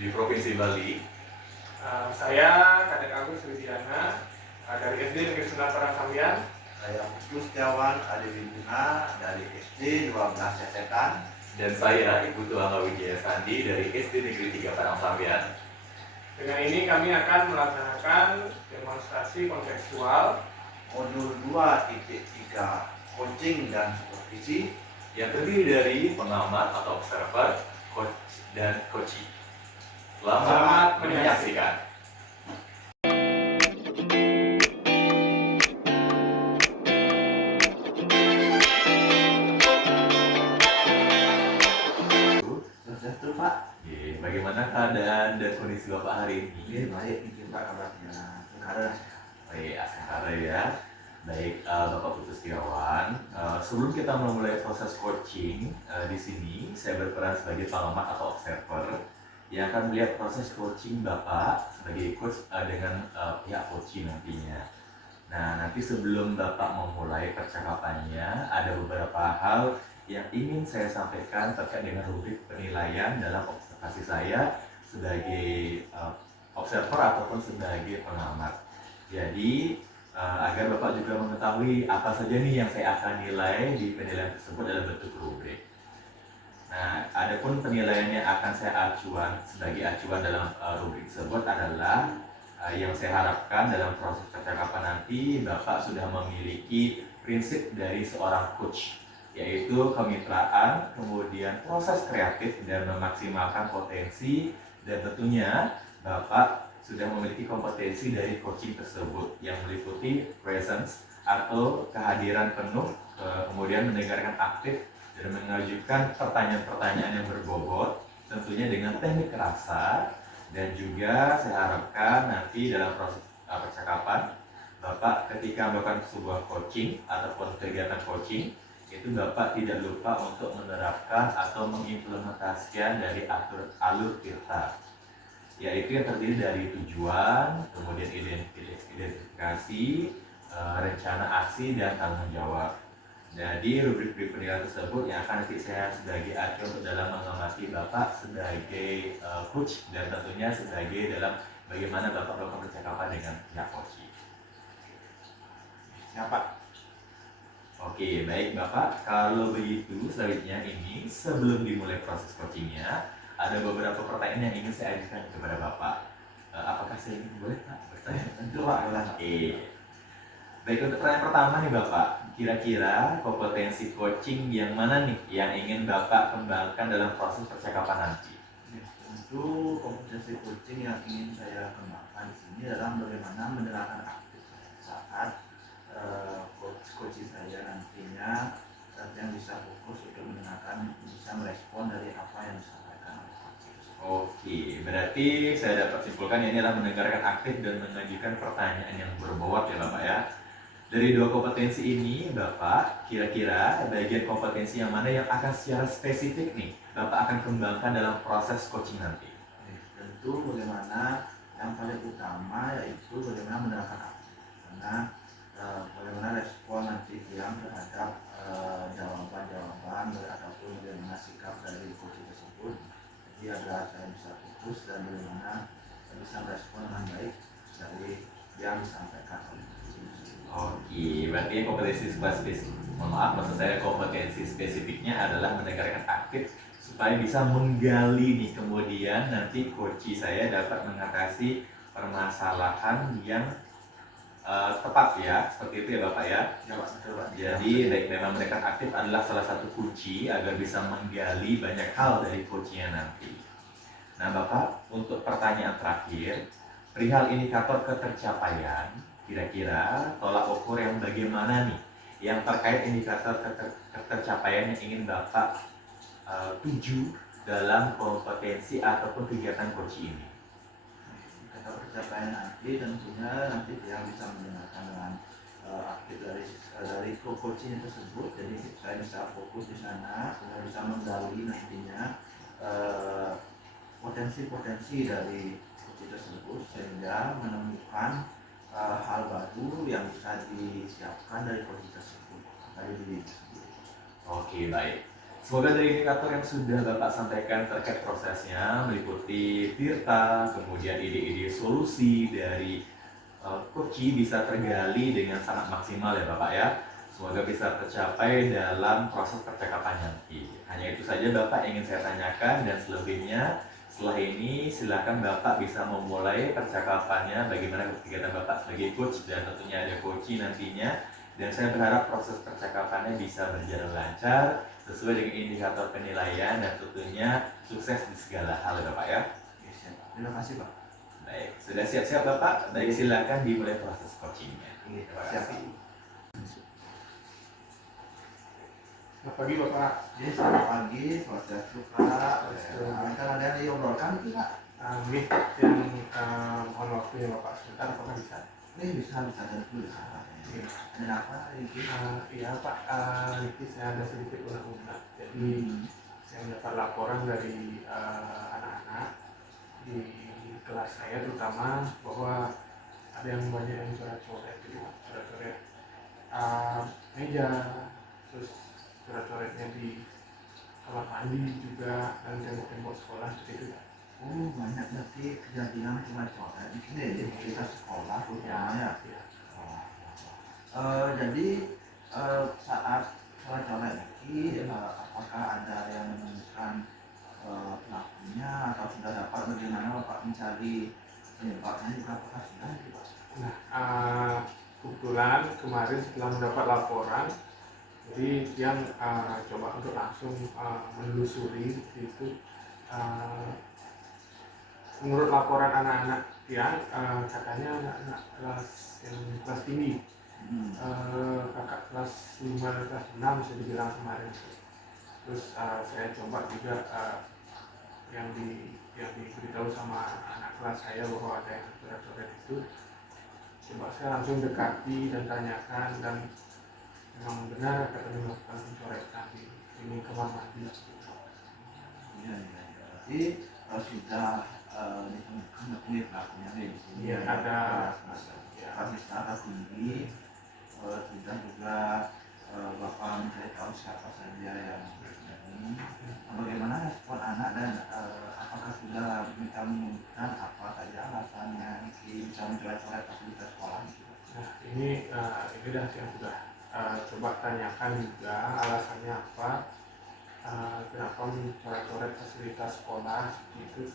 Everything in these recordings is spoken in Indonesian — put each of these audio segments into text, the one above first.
di Provinsi Bali. Saya Kadek Agus Widiana dari SD Negeri 9 Parangsambian. Saya Putu Setiawan Adewinduna dari SD 12 Sesetan. Dan saya Ibu Tuanga Wijaya Sandi dari SD Negeri 3 Parangsambian. Dengan ini kami akan melaksanakan demonstrasi kontekstual Modul 2.3 Coaching dan Supervisi yang terdiri dari pengamat atau observer, coach, dan coaching. Selamat menyaksikan. Satu Pak. Bagaimana keadaan dan kondisi Bapak hari ini? Ini baik nih Pak kabarnya. Sekarang Baik, asal ya. Baik, Bapak Putu Setiawan. Sebelum kita memulai proses coaching di sini, saya berperan sebagai pengamat atau observer yang akan melihat proses coaching Bapak sebagai coach dengan pihak coaching nantinya. Nah, nanti sebelum Bapak memulai percakapannya, ada beberapa hal yang ingin saya sampaikan terkait dengan rubrik penilaian dalam observasi saya sebagai observer ataupun sebagai pengamat. Jadi, agar Bapak juga mengetahui apa saja nih yang saya akan nilai di penilaian tersebut dalam bentuk rubrik. Nah, adapun penilaian yang akan saya sebagai acuan dalam rubrik tersebut adalah yang saya harapkan dalam proses percakapan nanti Bapak sudah memiliki prinsip dari seorang coach, yaitu kemitraan, kemudian proses kreatif dan memaksimalkan potensi, dan tentunya Bapak sudah memiliki kompetensi dari coaching tersebut yang meliputi presence atau kehadiran penuh, kemudian mendengarkan aktif dan mengajukan pertanyaan-pertanyaan yang berbobot, tentunya dengan teknik rasa. Dan juga saya harapkan nanti dalam proses percakapan Bapak ketika melakukan sebuah coaching ataupun kegiatan coaching itu Bapak tidak lupa untuk menerapkan atau mengimplementasikan dari alur kita, yaitu yang terdiri dari tujuan, kemudian identifikasi, rencana aksi, dan tanggung jawab. Jadi rubrik penilaian tersebut yang akan nanti saya sebagai acuan untuk dalam mengamati Bapak sebagai coach dan tentunya sebagai dalam bagaimana Bapak melakukan percakapan dengan pihak coaching. siapa? Oke, baik Bapak. Kalau begitu selanjutnya ini sebelum dimulai proses coachingnya ada beberapa pertanyaan yang ingin saya ajukan kepada Bapak. Apakah saya boleh Pak bertanya? Tentu Pak. Oke. Baik, untuk pertanyaan pertama nih Bapak, kira-kira kompetensi coaching yang mana nih yang ingin Bapak kembangkan dalam proses percakapan nanti? Tentu kompetensi coaching yang ingin saya kembangkan di sini adalah bagaimana mendengarkan aktif saat coaching saya nantinya yang bisa fokus untuk mendengarkan, bisa merespon dari apa yang disampaikan oleh coach. Oke, berarti saya dapat simpulkan ini adalah mendengarkan aktif dan mengajukan pertanyaan yang berbobot ya Bapak ya. Dari dua kompetensi ini Bapak, kira-kira bagian kompetensi yang mana yang akan secara spesifik nih Bapak akan kembangkan dalam proses coaching nanti? Tentu bagaimana yang paling utama yaitu bagaimana mendengarkan aktif, karena bagaimana respon nanti yang terhadap jawaban-jawaban ataupun bagaimana sikap dari coach tersebut. Jadi agar saya bisa fokus dan bagaimana saya bisa merespon dengan baik dari yang disampaikan oleh coach tersebut. Oke, berarti kompetensi spesifik, maksud saya kompetensi spesifiknya adalah mendengarkan aktif supaya bisa menggali nih kemudian nanti coach saya dapat mengatasi permasalahan yang tepat ya, seperti itu ya Bapak ya. Ya Pak, betul Pak. Jadi baik, memang mendengarkan aktif adalah salah satu kunci agar bisa menggali banyak hal dari coachnya nanti. Nah Bapak, untuk pertanyaan terakhir, perihal indikator ketercapaian, kira-kira tolak ukur yang bagaimana nih yang terkait indikator ketercapaian yang ingin Bapak tuju dalam kompetensi ataupun kegiatan coaching ini? Kata pencapaian nanti tentunya nanti yang bisa mendengarkan dengan aktif dari coaching tersebut, jadi saya bisa fokus di sana, saya bisa menggali nantinya potensi-potensi dari coach tersebut sehingga menemukan hal baru yang bisa disiapkan dari coach tersebut, dari diri tersebut. Oke, baik. Semoga dari indikator yang sudah Bapak sampaikan terkait prosesnya meliputi Tirta, kemudian ide-ide solusi dari Koci bisa tergali dengan sangat maksimal ya Bapak ya. Semoga bisa tercapai dalam proses percakapan nanti. Hanya itu saja Bapak ingin saya tanyakan, dan selebihnya setelah ini silakan Bapak bisa memulai percakapannya bagaimana kegiatan Bapak sebagai coach, dan tentunya ada coach nantinya. Dan saya berharap proses percakapannya bisa berjalan lancar sesuai dengan indikator penilaian, dan tentunya sukses di segala hal ya Bapak ya. Oke, siap. Terima kasih Pak. Baik, sudah siap-siap Bapak? Baik, silakan dimulai proses coachingnya. Iya, Terima siap. kasih. Selamat pagi Bapak. Jadi selamat pagi, swastiastu Pak. Kan ada yang diobrolkan itu Pak. Ini yang mohon waktunya Bapak sebentar, apakah bisa? Ini bisa dan dulu bisa. Iya. Ada apa ini? Iya Pak, ini saya ada sedikit unek-unek. Jadi saya mendapat laporan dari anak-anak di kelas saya terutama bahwa ada yang banyak yang coret-coret gitu, coret-coret meja, terus coret-coretnya di kamar mandi juga, dan tembok-tembok sekolah seperti itu. Oh, banyak berarti kejadian cuma coret di sini ya, di kita sekolah utamanya. Ya. Jadi saat coret-coret ini apakah ada yang menemukan pelakunya atau sudah dapat, bagaimana Bapak mencari penyebabnya juga, apakah sudah gitu Pak? Nah, kebetulan kemarin setelah mendapat laporan, jadi yang coba untuk langsung menelusuri itu. Menurut laporan anak-anak yang katanya anak-anak kelas tinggi, kakak kelas 5 dan kelas 6 bisa dibilang kemarin. Terus saya coba juga yang diberitahu sama anak kelas saya bahwa ada yang coret-coret itu. Coba saya langsung dekati dan tanyakan, dan memang benar katanya melakukan pencoretan di ini kamar mandi. Iya. Berarti sudah ditemukan berarti pelakunya di sini. Iya, ada. Secara tinggi sudah juga Bapak mencari tahu siapa saja yang ini. Bagaimana respon anak, dan apakah sudah bisa menyebutkan apa saja alasannya bisa mencoret-coret fasilitas sekolah itu? Nah, ini dah yang sudah coba tanyakan juga alasannya apa, kenapa mencoret-coret fasilitas sekolah gitu.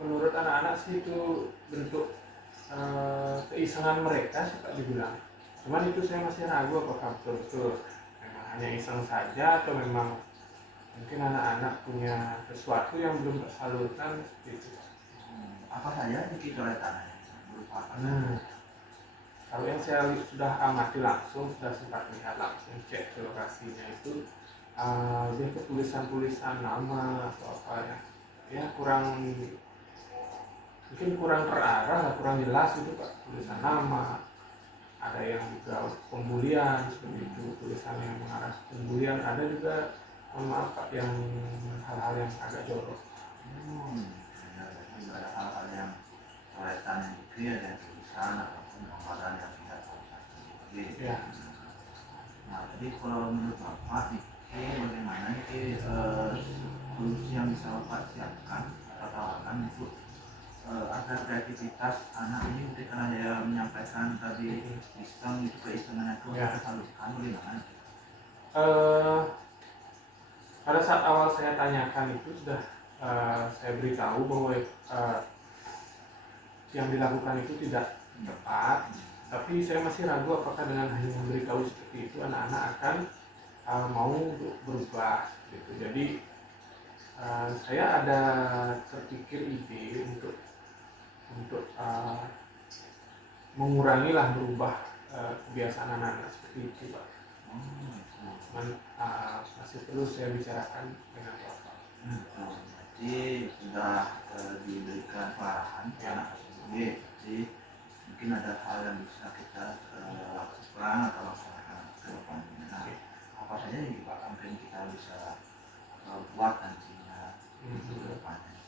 Menurut anak-anak sih itu bentuk keisengan mereka sih Pak dibilang. Cuman itu saya masih ragu apakah betul-betul memang hanya iseng saja, atau memang mungkin anak-anak punya sesuatu yang belum tersalurkan gitu. Apa saja isi coretannya? Berupa apa? Kalau yang saya sudah amati langsung, sudah sempat lihat langsung, cek ke lokasinya itu, dia ke tulisan-tulisan nama atau apa ya kurang, mungkin kurang terarah, kurang jelas itu Pak, tulisan nama. Ada yang juga pembulian seperti itu, tulisan yang mengarah ke pembulian. Ada juga, mohon maaf Pak, yang hal-hal yang agak jorok. Ada hal-hal yang coretan yang kecil, ada tulisan ataupun gambaran yang tidak terlihat. Ya. Nah, jadi kalau menurut Bapak bagaimana solusi yang bisa Bapak siapkan atau tawarkan untuk agar kreativitas anak ini, mungkin karena dia menyampaikan tadi iseng itu, keisengan itu tersalurkan, bagaimana? Pada saat awal saya tanyakan itu sudah saya beritahu bahwa yang dilakukan itu tidak tepat, tapi saya masih ragu apakah dengan hanya memberitahu seperti itu anak-anak akan mau untuk berubah gitu. Jadi saya ada terpikir ide untuk mengurangilah, berubah kebiasaan anak-anak seperti itu Pak. Cuman masih perlu saya bicarakan dengan Bapak. Jadi sudah diberikan pengarahan anak tersebut. Jadi mungkin ada hal yang bisa kita lakukan atau laksanakan ke depannya. Nah, apa saja yang Pak mungkin kita bisa buat nantinya ke depannya?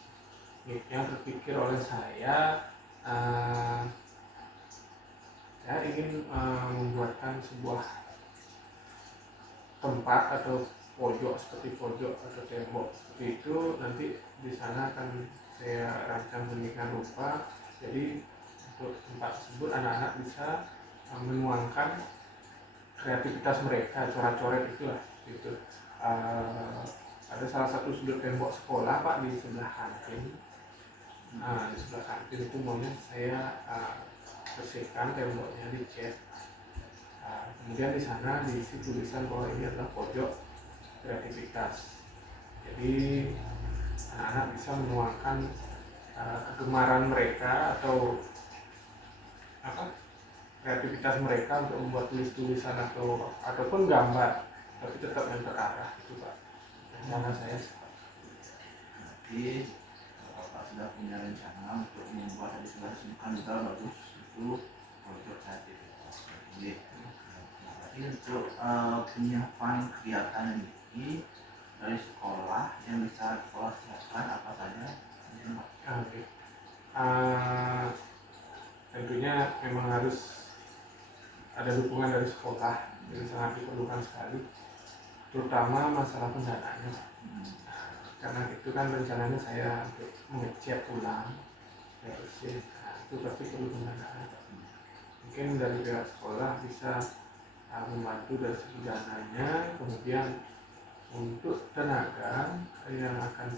Yang terpikir oleh saya ingin membuatkan sebuah tempat atau pojok seperti pojok atau tembok seperti itu, nanti di sana akan saya rancang sedemikian rupa jadi untuk tempat tersebut anak-anak bisa menuangkan kreativitas mereka, coret-coret itulah gitu. Ada salah satu sudut tembok sekolah Pak di sebelah kantin. Nah, di sebelah kantin itu maunya saya bersihkan temboknya, dicat. Kemudian di sana diisi tulisan bahwa ini adalah pojok kreativitas. Jadi anak-anak bisa menuangkan kegemaran mereka atau kreativitas mereka untuk membuat tulisan ataupun gambar, tapi tetap yang terarah itu Pak. Rencana saya Jadi Bapak sudah punya rencana untuk membuat tadi sudah disebutkan juga bagus itu pojok kreativitas. Jadi berarti untuk penyiapan kegiatan ini dari sekolah yang bisa sekolah siapkan apa saja? Oke. Tentunya memang harus ada dukungan dari sekolah, jadi sangat diperlukan sekali, terutama masalah pendanaannya. Karena itu kan rencananya saya untuk mengecat ulang, itu pasti perlu pendanaan. Mungkin dari pihak sekolah bisa membantu dari segi dananya, kemudian untuk tenaga yang akan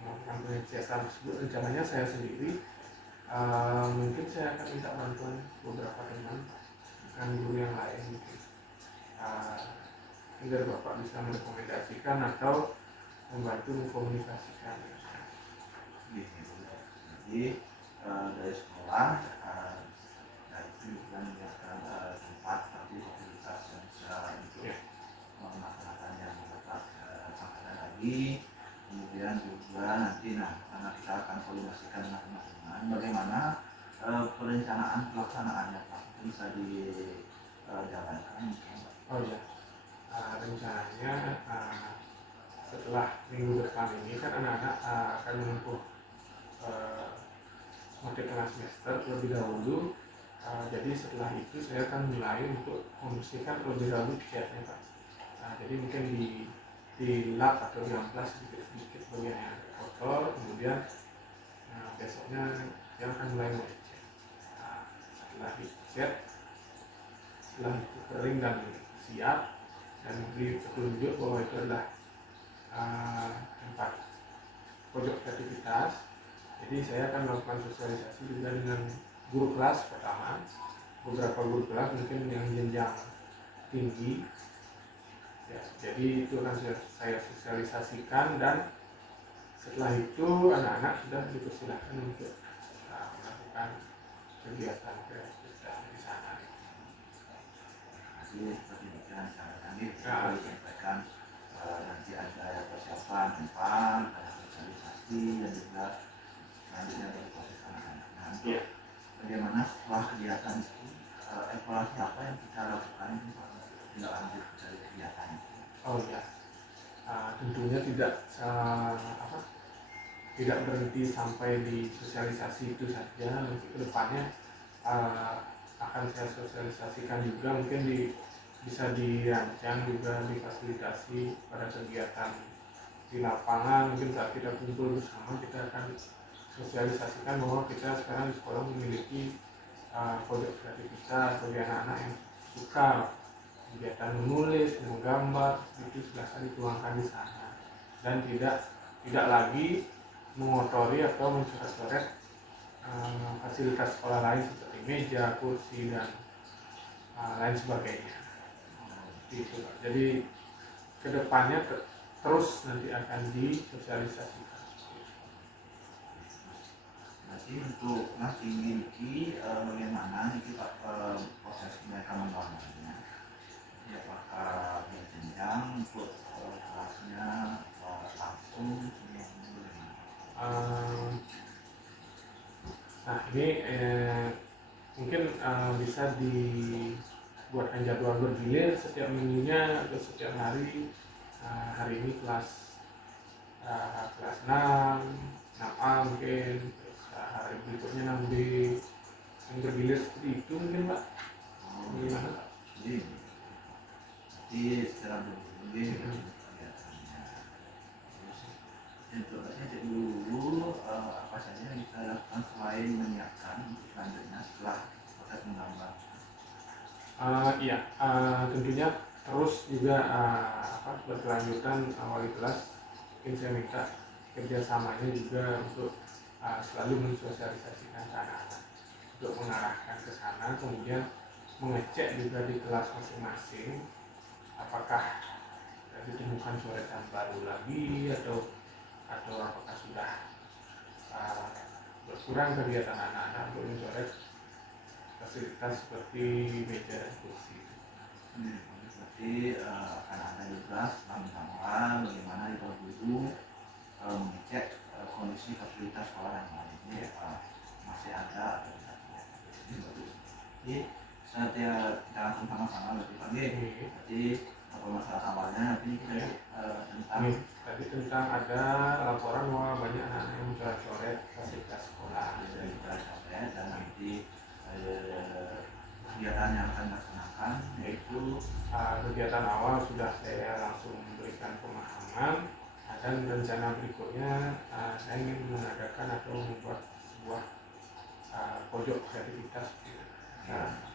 melakukan pengecatan tersebut rencananya saya sendiri. Mungkin saya akan minta bantuan beberapa teman guru yang lain mungkin agar Bapak bisa merekomendasikan atau membantu mengkomunikasikan. Jadi dari sekolah itu juga menyiapkan tempat tapi fasilitas yang bisa untuk melaksanakan yang Bapak sampaikan tadi. Kemudian juga nanti karena kita akan koordinasikan dengan teman-teman bagaimana perencanaan pelaksanaannya Pak, itu bisa dijalankan. Oh ya, rencananya setelah minggu depan ini kan anak-anak akan menempuh mata tengah semester terlebih dahulu. Jadi setelah itu saya akan mulai untuk membersihkan terlebih dahulu catnya Pak. Jadi mungkin di lap atau di amplas sedikit bagian yang kotor, kemudian besoknya saya akan mulai mengecat. Setelah dicat, setelah itu kering dan siap dan diberi petunjuk bahwa itu adalah tempat pojok kreativitas, jadi saya akan melakukan sosialisasi juga dengan guru kelas pertama, beberapa guru kelas mungkin yang jenjang tinggi ya, jadi itu akan saya sosialisasikan dan setelah itu anak-anak sudah dipersilakan untuk melakukan kegiatan kreativitas di sana. Jadi seperti pikiran saya tadi disampaikan nanti ada persiapan tempat, ada sosialisasi dan juga selanjutnya dari proses anak-anak. Nah, untuk bagaimana setelah kegiatan itu evaluasi apa yang kita lakukan tidak lanjut dari kegiatan itu? Oh ya, tentunya tidak berhenti sampai di sosialisasi itu saja. Nanti kedepannya akan saya sosialisasikan juga, mungkin bisa dirancang juga difasilitasi pada kegiatan di lapangan. Mungkin saat kita kumpul bersama kita akan sosialisasikan bahwa kita sekarang di sekolah memiliki pojok kreativitas bagi anak-anak yang suka kegiatan menulis, menggambar, itu silahkan dituangkan di sana dan tidak lagi mengotori atau mencoret-coret fasilitas sekolah lain seperti meja, kursi dan lain sebagainya. Gitu. Jadi kedepannya terus nanti akan disosialisasikan. Berarti untuk Mas Inggi bagaimana ini Pak proses mereka menggambarnya? Apakah berjenjang untuk kelasnya langsung nah ini mungkin bisa dibuatkan jadwal bergilir setiap minggunya atau setiap hari. Hari ini kelas 6, 6A mungkin, terus hari berikutnya 6B, yang bergilir seperti itu mungkin Pak. Gimana Pak? nanti secara berbagai kegiatannya. Terus untuk cek dulu apa saja yang kita lakukan selain menyiapkan untuk selanjutnya setelah proses menggambar. Iya, tentunya terus juga berkelanjutan wali kelas mungkin saya minta kerjasamanya juga untuk selalu mensosialisasikan ke anak-anak untuk mengarahkan ke sana, kemudian mengecek juga di kelas masing-masing apakah ditemukan coretan baru lagi atau apakah sudah berkurang kegiatan anak-anak untuk mencoret fasilitas seperti meja dan kursi. Berarti akan ada juga selama bagaimana di bawah guru mengecek kondisi fasilitas sekolah yang lainnya masih ada atau tidak. Jadi setiap kita langsung sama-sama lebih pagi. Jadi masalah awalnya nanti kita tentang ada laporan bahwa banyak anak-anak yang mencoret-coret fasilitas sekolah. Dan nanti kegiatan yang akan dilaksanakan yaitu kegiatan awal sudah saya langsung memberikan pemahaman, dan rencana berikutnya saya ingin mengadakan atau membuat sebuah pojok kreativitas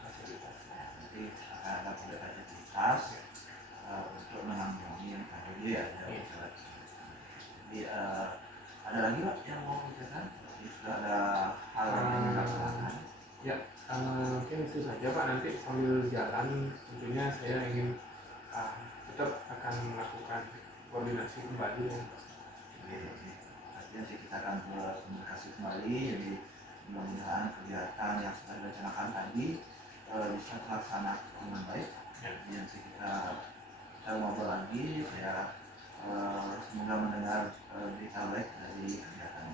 fasilitasnya. Nanti akan ada pojok kreativitas untuk menanggulangi yang tadi ya. Jadi ada lagi Pak yang mau diceritakan? Sudah ada hal yang dilaksanakan? Ya, mungkin itu saja Pak. Nanti sambil jalan tentunya saya ingin tetap akan melakukan koordinasi kembali. Artinya sih kita akan berkomunikasi kembali. Jadi mudah-mudahan kegiatan yang sudah direncanakan tadi bisa terlaksana dengan baik. Yang kita ngobrol lagi, saya semoga mendengar berita baik dari kegiatan.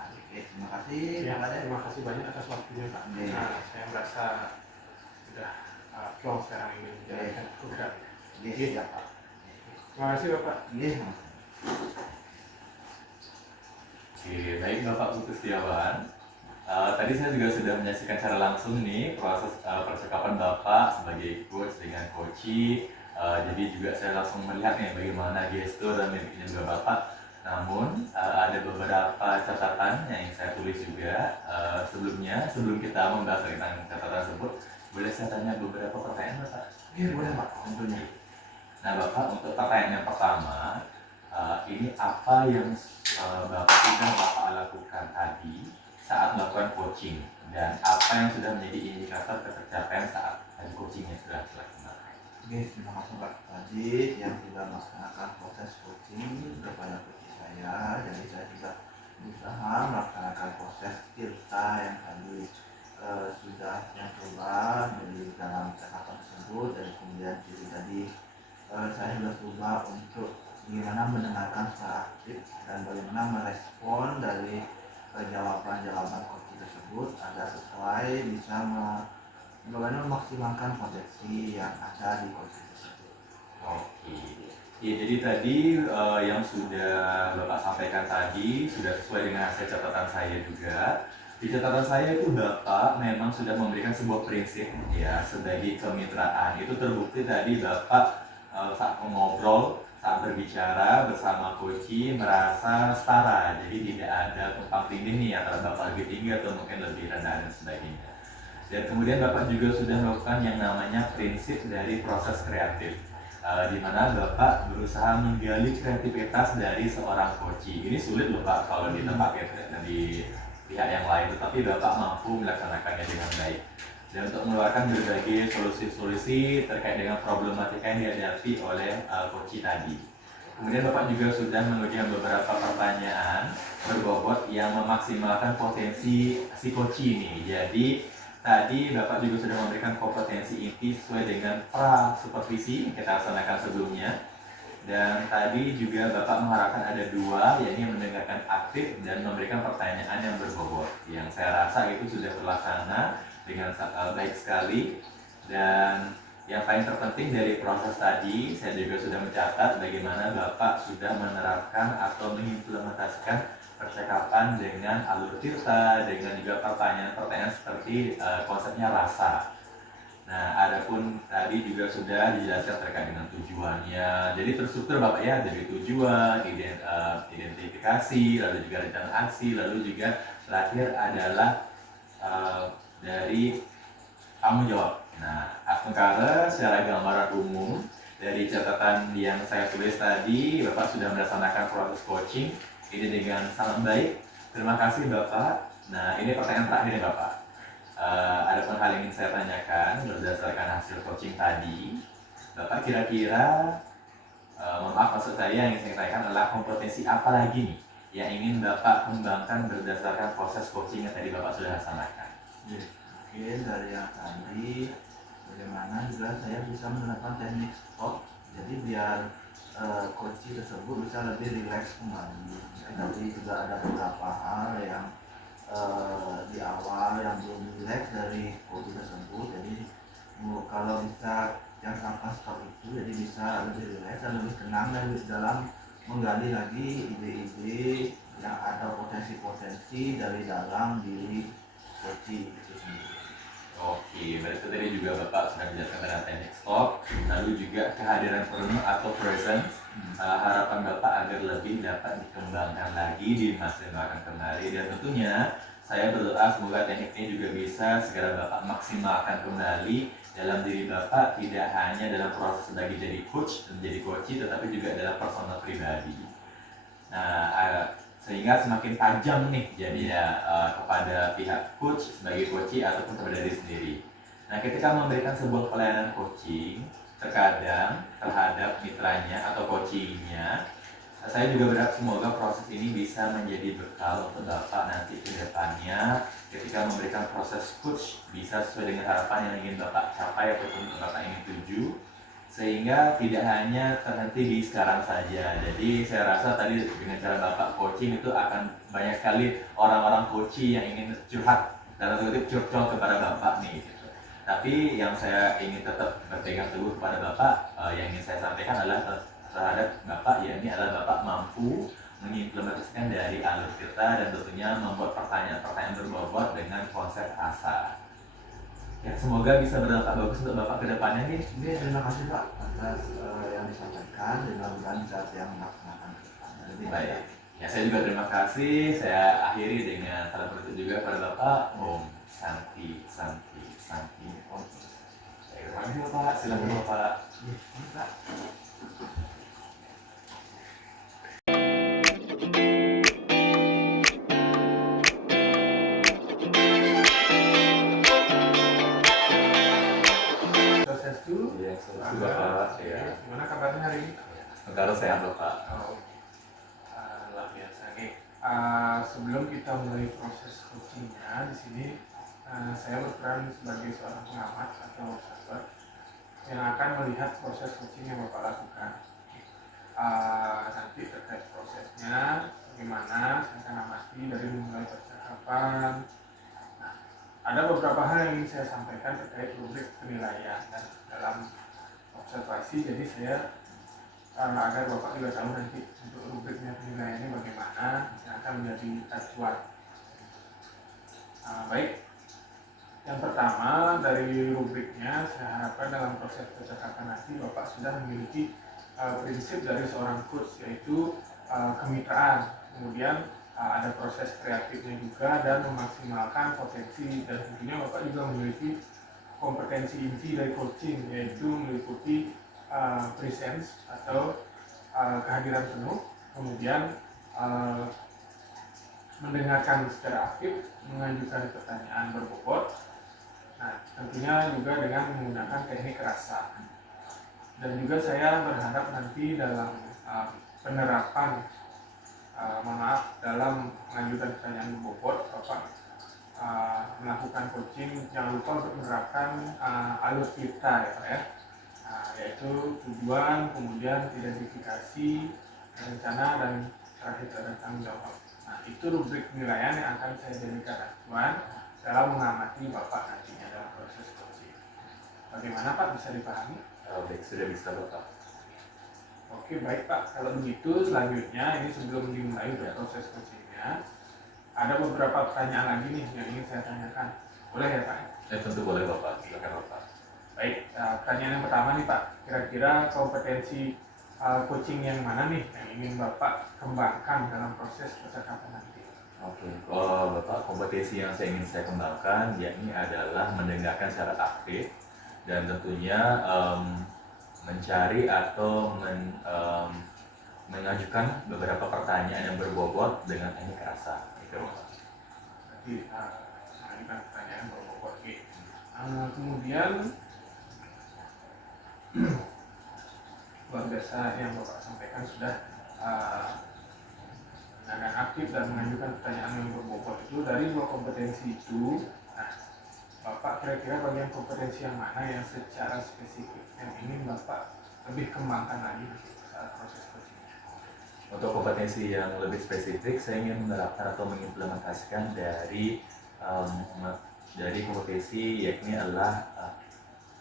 Oke, terima kasih. Terima kasih banyak atas waktunya Pak. Saya merasa sudah plong sekarang ini menjalankan program. Siap Pak. Terima kasih Bapak. Oke, baik Bapak Putu Setiawan. Tadi saya juga sudah menyaksikan secara langsung nih proses percakapan Bapak sebagai coach dengan coachee. Jadi juga saya langsung melihat nih bagaimana gestur dan mimiknya juga Bapak. Namun ada beberapa catatan yang saya tulis juga sebelum kita membahas tentang catatan tersebut. Boleh saya tanya beberapa pertanyaan Bapak? Iya boleh Pak, tentunya. Nah Bapak, untuk pertanyaan yang pertama, ini apa yang sudah Bapak lakukan tadi saat melakukan coaching, dan apa yang sudah menjadi indikator ketercapaian saat coachingnya sudah dilaksanakan? Terima kasih Pak. Tadi yang sudah melaksanakan proses coaching kepada coach saya, jadi saya juga berusaha melaksanakan proses tirta yang tadi sudah saya coba dari dalam catatan tersebut, dan kemudian jadi tadi saya sudah coba untuk bagaimana mendengarkan secara aktif dan bagaimana merespon dari jawaban-jawaban coach tersebut agar sesuai bisa bagaimana memaksimalkan potensi yang ada di coach tersebut. Oke. Ya, jadi tadi yang sudah Bapak sampaikan tadi sudah sesuai dengan hasil catatan saya juga. Di catatan saya itu Bapak memang sudah memberikan sebuah prinsip ya sebagai kemitraan. Itu terbukti tadi Bapak saat mengobrol, saat berbicara bersama coachee merasa setara. Jadi tidak ada tumpang tindih nih antara Bapak lebih tinggi atau mungkin lebih rendah dan sebagainya. Dan kemudian Bapak juga sudah melakukan yang namanya prinsip dari proses kreatif. Di mana Bapak berusaha menggali kreativitas dari seorang coachee. Ini sulit loh Pak kalau di tempat di pihak yang lain, tetapi Bapak mampu melaksanakannya dengan baik. Dan untuk mengeluarkan berbagai solusi-solusi terkait dengan problematika yang dihadapi oleh coachee tadi. Kemudian Bapak juga sudah mengajukan beberapa pertanyaan berbobot yang memaksimalkan potensi si coachee ini. Jadi tadi Bapak juga sudah memberikan kompetensi inti sesuai dengan pra-supervisi yang kita laksanakan sebelumnya. Dan tadi juga Bapak mengharapkan ada dua, yaitu mendengarkan aktif dan memberikan pertanyaan yang berbobot. Yang saya rasa itu sudah terlaksana dengan baik sekali. Dan yang paling terpenting dari proses tadi, saya juga sudah mencatat bagaimana Bapak sudah menerapkan atau mengimplementasikan percakapan dengan alur tirta, dengan juga pertanyaan-pertanyaan seperti konsepnya rasa. Nah, adapun tadi juga sudah dijelaskan terkait dengan tujuannya. Jadi terstruktur Bapak ya, dari tujuan, identifikasi, lalu juga rencana aksi, lalu juga terakhir adalah eh, dari tanggung jawab. Nah, sementara secara gambaran umum dari catatan yang saya tulis tadi, Bapak sudah melaksanakan proses coaching ini dengan sangat baik. Terima kasih Bapak. Nah, ini pertanyaan terakhir ya Bapak. Ada pun hal yang ingin saya tanyakan berdasarkan hasil coaching tadi, Bapak kira-kira, mohon maaf maksud saya yang ingin saya tanyakan adalah kompetensi apa lagi nih yang ingin Bapak kembangkan berdasarkan proses coaching yang tadi Bapak sudah laksanakan? Ya, mungkin dari yang tadi bagaimana juga saya bisa menerapkan teknik stop, jadi biar coaching tersebut bisa lebih rileks kembali. Tadi juga ada beberapa hal yang di awal yang belum rileks dari coaching tersebut, jadi kalau bisa yang sampai stop itu jadi bisa lebih rileks dan lebih tenang dan dalam menggali lagi ide-ide yang ada potensi-potensi dari dalam diri coaching itu sendiri. Oke, berarti tadi juga Bapak sudah menjelaskan tentang teknik stop, lalu juga kehadiran penuh atau presence. Harapan Bapak agar lebih dapat dikembangkan lagi di masa yang akan kembali, dan tentunya saya berdoa semoga teknik ini juga bisa segera Bapak maksimalkan kembali dalam diri Bapak, tidak hanya dalam proses sebagai jadi coach dan jadi coachee, tetapi juga dalam personal pribadi. Nah, sehingga semakin tajam nih jadinya kepada pihak coach sebagai coachee ataupun kepada diri sendiri. Nah, ketika memberikan sebuah pelayanan coaching, terkadang terhadap mitranya atau coachingnya, saya juga berharap semoga proses ini bisa menjadi bekal untuk Bapak nanti ke depannya ketika memberikan proses coach bisa sesuai dengan harapan yang ingin Bapak capai ataupun Bapak ingin tuju, sehingga tidak hanya terhenti di sekarang saja. Jadi saya rasa tadi dengan cara Bapak coaching itu akan banyak sekali orang-orang coaching yang ingin curhat dalam kutip curcol kepada Bapak nih gitu. Tapi yang saya ingin tetap berpegang teguh kepada Bapak, yang ingin saya sampaikan adalah terhadap Bapak, ya ini adalah Bapak mampu mengimplementasikan dari alur kita dan tentunya membuat pertanyaan-pertanyaan berbobot dengan konsep asa. Ya, semoga bisa berdampak bagus untuk Bapak ke depannya nih. Terima kasih Pak atas yang disampaikan dan mudah-mudahan saat yang melaksanakan lebih baik. Ya, saya juga terima kasih. Saya akhiri dengan salam penutup juga pada Bapak. Om Santi Santi Santi. Om. Terima kasih Bapak. Silakan Bapak. Pak. Iya, selamat Bapak. Ya. Gimana kabarnya hari ini? Sementara sehat Bapak. Luar biasa. Oke. Sebelum kita mulai proses coachingnya, di sini saya berperan sebagai seorang pengamat atau observer yang akan melihat proses coaching yang Bapak lakukan. Nanti terkait prosesnya, bagaimana saya akan amati dari mulai percakapan. Nah, ada beberapa hal yang ingin saya sampaikan terkait rubrik penilaian dan dalam observasi. Jadi saya agar Bapak juga tahu nanti untuk rubriknya penilaiannya bagaimana yang akan menjadi acuan. Baik, yang pertama dari rubriknya saya harapkan dalam proses percakapan nanti Bapak sudah memiliki prinsip dari seorang coach, yaitu kemitraan, kemudian ada proses kreatifnya juga dan memaksimalkan potensi, dan tentunya Bapak juga memiliki kompetensi inti dari coaching, yaitu meliputi presence atau kehadiran penuh, kemudian mendengarkan secara aktif, mengajukan pertanyaan berbobot. Nah, tentunya juga dengan menggunakan teknik rasa. Dan juga saya berharap nanti dalam penerapan, dalam mengajukan pertanyaan berbobot, Bapak melakukan coaching, jangan lupa untuk menerapkan alur kita ya Pak ya. Yaitu tujuan, kemudian identifikasi, rencana, dan terakhir ada tanggung jawab. Nah, itu rubrik penilaian yang akan saya jadikan acuan dalam mengamati Bapak nantinya dalam proses coaching. Bagaimana Pak, bisa dipahami? Baik, sudah bisa Bapak. Oke, baik Pak. Kalau begitu selanjutnya, ini sebelum dimulai proses coachingnya, ada beberapa pertanyaan lagi nih yang ingin saya tanyakan. Boleh ya Pak? Tentu boleh Bapak, silakan Bapak. Baik, pertanyaan yang pertama nih Pak, kira-kira kompetensi coaching yang mana nih yang ingin Bapak kembangkan dalam proses percakapan nanti? Oke, kalau Bapak kompetensi yang saya kembangkan yakni adalah mendengarkan secara aktif dan tentunya mencari atau mengajukan beberapa pertanyaan yang berbobot dengan teknik rasa. Itu. Berarti mengajukan pertanyaan berbobot. Oke. Kemudian luar biasa yang Bapak sampaikan sudah menanyakan aktif dan mengajukan pertanyaan yang berbobot itu dari dua kompetensi itu. Nah, Bapak kira-kira bagian kompetensi yang mana yang secara spesifik yang ingin Bapak lebih kembangkan lagi saat proses coaching? Untuk kompetensi yang lebih spesifik, saya ingin menerapkan atau mengimplementasikan dari kompetensi yakni adalah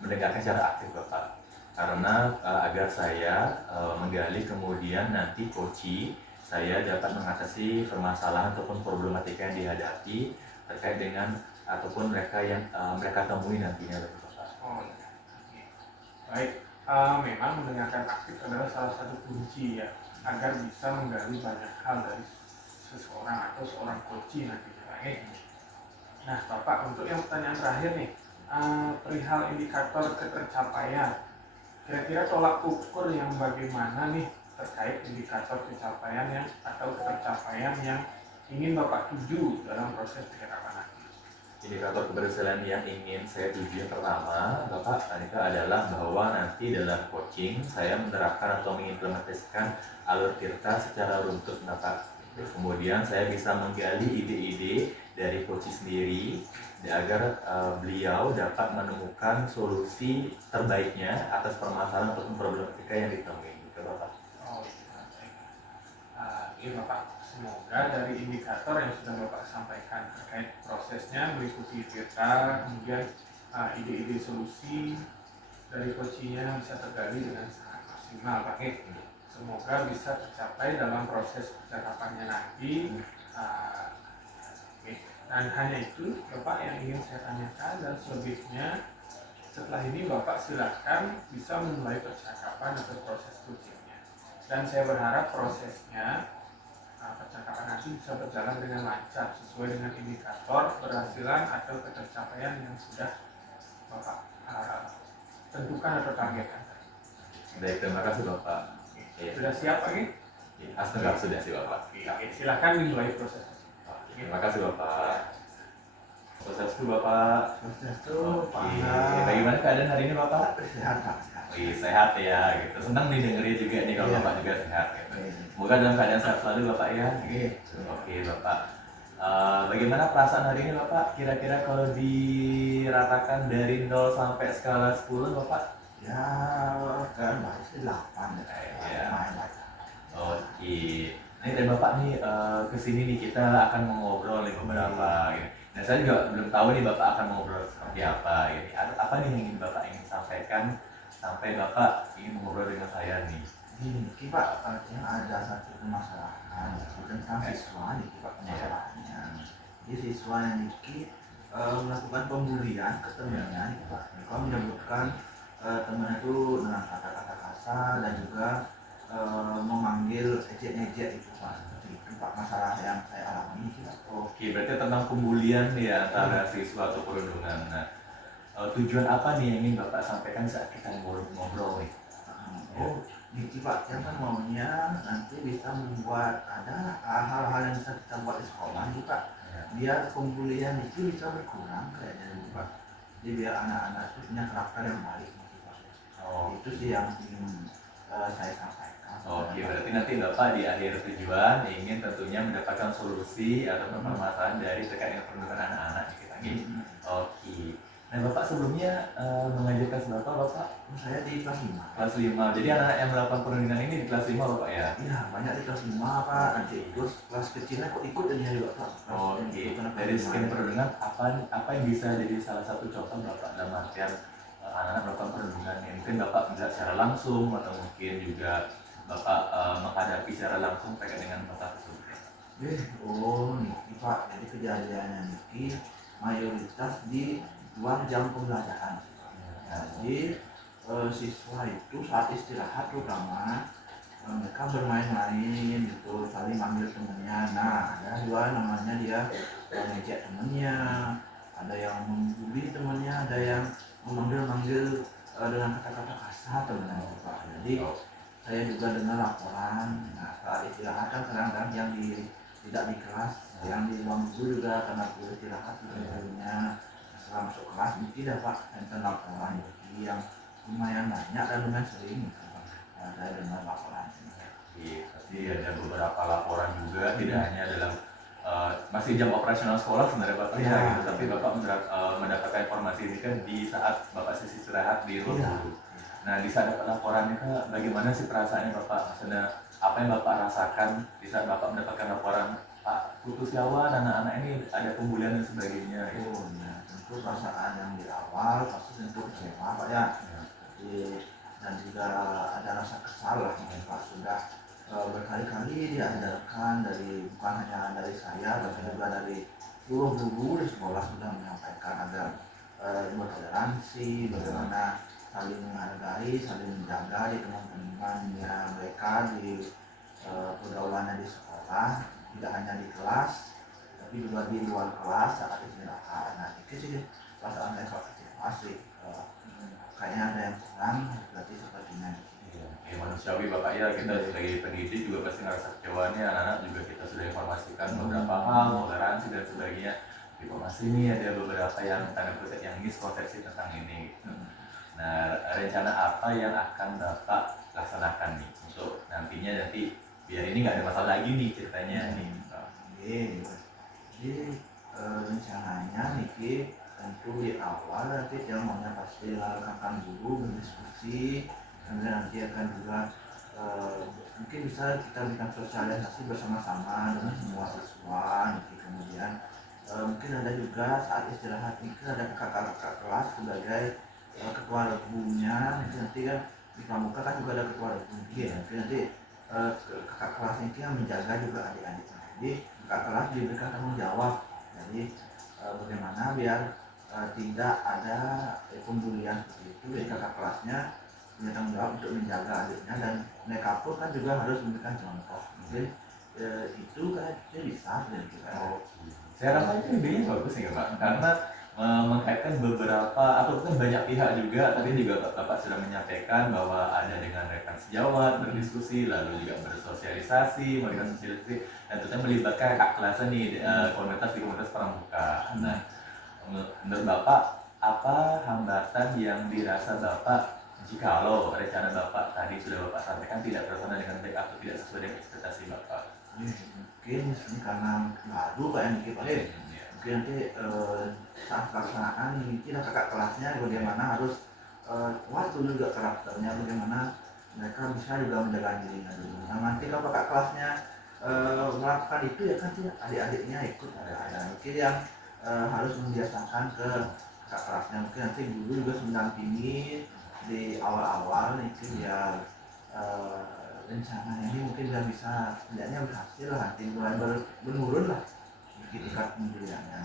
mendengarkan secara aktif Bapak. Karena agar saya menggali kemudian nanti coaching saya dapat mengatasi permasalahan ataupun problematika yang dihadapi terkait dengan ataupun mereka yang mereka temui nantinya Bapak. Oh, baik. Memang mendengarkan aktif adalah salah satu kunci ya agar bisa menggali banyak hal dari seseorang atau seorang coaching nantinya. Nah, Bapak untuk yang pertanyaan terakhir nih, perihal indikator ketercapaian. Kira-kira tolak ukur yang bagaimana nih terkait indikator pencapaian yang atau ketercapaian yang ingin Bapak tuju dalam proses percakapan nanti? Indikator keberhasilan yang ingin saya tuju yang pertama, Bapak Anika, adalah bahwa nanti dalam coaching saya menerapkan atau mengimplementasikan alur tirta secara runtut Bapak. Kemudian saya bisa menggali ide-ide dari coaching sendiri agar beliau dapat menemukan solusi terbaiknya atas permasalahan ataupun problematika yang ditemui. Gitu, Bapak. Oh, iya Bapak, semoga dari indikator yang sudah Bapak sampaikan terkait prosesnya meliputi data, kemudian ide-ide solusi dari coachingnya bisa tergali dengan sangat maksimal Pak. Semoga bisa tercapai dalam proses percakapannya nanti. Dan hanya itu Bapak yang ingin saya tanyakan, dan selebihnya setelah ini Bapak silakan bisa memulai percakapan atau proses coachingnya. Dan saya berharap prosesnya percakapan nanti bisa berjalan dengan lancar sesuai dengan indikator keberhasilan atau ketercapaian yang sudah Bapak tentukan atau targetkan. Baik, terima kasih Bapak. Sudah siap lagi? Astaga, sudah sih Bapak. Oke, silakan dimulai proses. Terima kasih Bapak. Proses itu Bapak. Proses itu Oke, bagaimana keadaan hari ini Bapak? sehat Pak, sehat. Wih, sehat ya, gitu. Senang nih dengerin juga nih kalau Iya. Bapak juga sehat. Gitu. Semoga dalam keadaan sehat selalu Bapak ya. Gitu. Oke Bapak. Bagaimana perasaan hari ini Bapak? Kira-kira kalau diratakan dari 0 sampai skala 10 Bapak? Ya kan baru sih 8 ya. Iya. Main aja. Oke. Ini dari Bapak nih kesini nih kita akan mengobrol nih beberapa. Gitu. Dan saya juga belum tahu nih Bapak akan mengobrol seperti apa. Gitu. Apa nih yang ingin Bapak ingin sampaikan sampai Bapak ingin mengobrol dengan saya nih? Gini, Pak, yang ada satu permasalahan yaitu tentang siswa nih Pak permasalahannya. Jadi siswa yang melakukan pembulian ke temannya nih Pak. Kalau menyebutkan teman itu dengan kata-kata kasar dan juga memanggil ejek-ejek itu Pak. Seperti itu Pak masalah yang saya alami Pak. Oke, berarti tentang pembulian ya antara siswa atau perundungan. Nah, tujuan apa nih yang ingin Bapak sampaikan saat kita ngobrol nih? Oh, gitu Pak, yang kan maunya nanti bisa membuat ada hal-hal yang bisa kita buat di sekolah nih Pak. Biar pembulian itu bisa berkurang kayaknya nih Pak. Jadi biar anak-anak itu punya karakter yang baik nih Pak. Itu sih yang ingin saya sampaikan. Oke, berarti nanti Bapak di akhir tujuan ingin tentunya mendapatkan solusi atau permasalahan dari terkait dengan perlindungan anak-anak kita nih. Oke. Nah Bapak sebelumnya mengajarkan seberapa Bapak? Saya di kelas 5. Kelas 5. Jadi anak-anak yang melakukan perundungan ini di kelas 5 Bapak ya? Iya, banyak di kelas 5 Pak. Nanti ikut kelas kecilnya kok ikut dan ya juga Pak. Oke. Dari sekian perundungan apa yang bisa jadi salah satu contoh Bapak dalam artian anak-anak melakukan perundungan yang mungkin Bapak melihat secara langsung atau mungkin juga Bapak menghadapi secara langsung terkait dengan masalah tersebut? Nih Pak, jadi kejadiannya ini mayoritas di luar jam pembelajaran. Jadi siswa itu saat istirahat terutama mereka bermain-main gitu, saling manggil temennya. Nah, ada juga namanya dia ngejek temennya, ada yang membuli temennya, ada yang memanggil-manggil dengan kata-kata kasar temennya Pak. Jadi saya juga dengar laporan. Nah, saat istirahat kan kadang-kadang yang tidak di kelas, yang di ruang guru juga karena guru istirahat gurunya setelah masuk kelas mungkin dapat enten laporan yang lumayan banyak dan lumayan sering gitu, Pak. Saya dengar laporan. Iya, pasti ada beberapa laporan juga, tidak hanya dalam masih jam operasional sekolah sebenarnya Bapak ya, gitu. Tapi Bapak mendapatkan informasi ini kan di saat Bapak sesi istirahat di ruang guru. Nah, di saat dapat laporan itu bagaimana sih perasaannya Bapak? Maksudnya apa yang Bapak rasakan di saat Bapak mendapatkan laporan Pak putus nyawa anak-anak ini ada pembulian dan sebagainya gitu. Oh, ya, tentu perasaan yang di awal pasti tentu kecewa Pak ya. Jadi, dan juga ada rasa kesal lah Pak, sudah berkali-kali diajarkan dari bukan hanya dari saya tapi juga dari seluruh guru di sekolah sudah menyampaikan agar bertoleransi, bagaimana saling menghargai, saling menjaga di teman-temannya mereka di pergaulannya di sekolah, tidak hanya di kelas tapi juga di luar kelas saat istirahat. Nah itu sih perasaan saya kok kecewa sih, kayaknya ada yang kurang berarti sepertinya. Ya, manusiawi Bapak ya, kita sebagai pendidik juga pasti ngerasa kecewanya, anak-anak juga kita sudah informasikan beberapa hal, toleransi dan sebagainya. Informasi ini ada beberapa yang tanda kutip yang miskonsepsi tentang ini. Nah, rencana apa yang akan Bapak laksanakan nih untuk nantinya biar ini nggak ada masalah lagi nih ceritanya nih. Jadi rencananya Niki tentu di awal nanti yang maunya pasti akan guru berdiskusi, kemudian nanti akan juga mungkin bisa kita berikan sosialisasi bersama-sama dengan semua siswa. Nanti kemudian mungkin ada juga saat istirahat ini ada kakak-kakak kelas sebagai ketua regunya. Nanti kan di pramuka kan juga ada ketua regu ya. Nanti kakak kelas ini yang menjaga juga adik-adiknya. Jadi kakak kelas diberikan tanggung jawab. Jadi bagaimana biar tidak ada pembulian seperti itu. Jadi kakak kelasnya punya tanggung jawab untuk menjaga adiknya dan mereka pun kan juga harus memberikan contoh. Mungkin itu kan dia bisa dan kita. Saya rasa itu idenya bagus ya Pak, karena mengkaitkan beberapa atau kan banyak pihak juga. Tadi juga Bapak sudah menyampaikan bahwa ada dengan rekan sejawat berdiskusi, lalu juga bersosialisasi, memberikan sosialisasi, dan tentunya melibatkan kakak kelasnya nih komunitas di komunitas pramuka. Nah, menurut Bapak apa hambatan yang dirasa Bapak jikalau rencana Bapak tadi sudah Bapak sampaikan tidak terlaksana dengan baik atau tidak sesuai dengan ekspektasi Bapak? Mungkin ini karena baru kayak mungkin mungkin nanti saat pelaksanaan mungkin kakak kelasnya bagaimana harus waktu juga karakternya, bagaimana mereka bisa juga menjaga dirinya dulu. Nah nanti kalau kakak kelasnya melakukan itu ya kan adik-adiknya ikut, ada mungkin yang harus membiasakan ke kakak kelasnya. Mungkin nanti guru juga mendampingi di awal-awal itu ya rencananya ini mungkin sudah bisa setidaknya berhasil lah, nanti mulai menurun lah tingkat pembeliannya.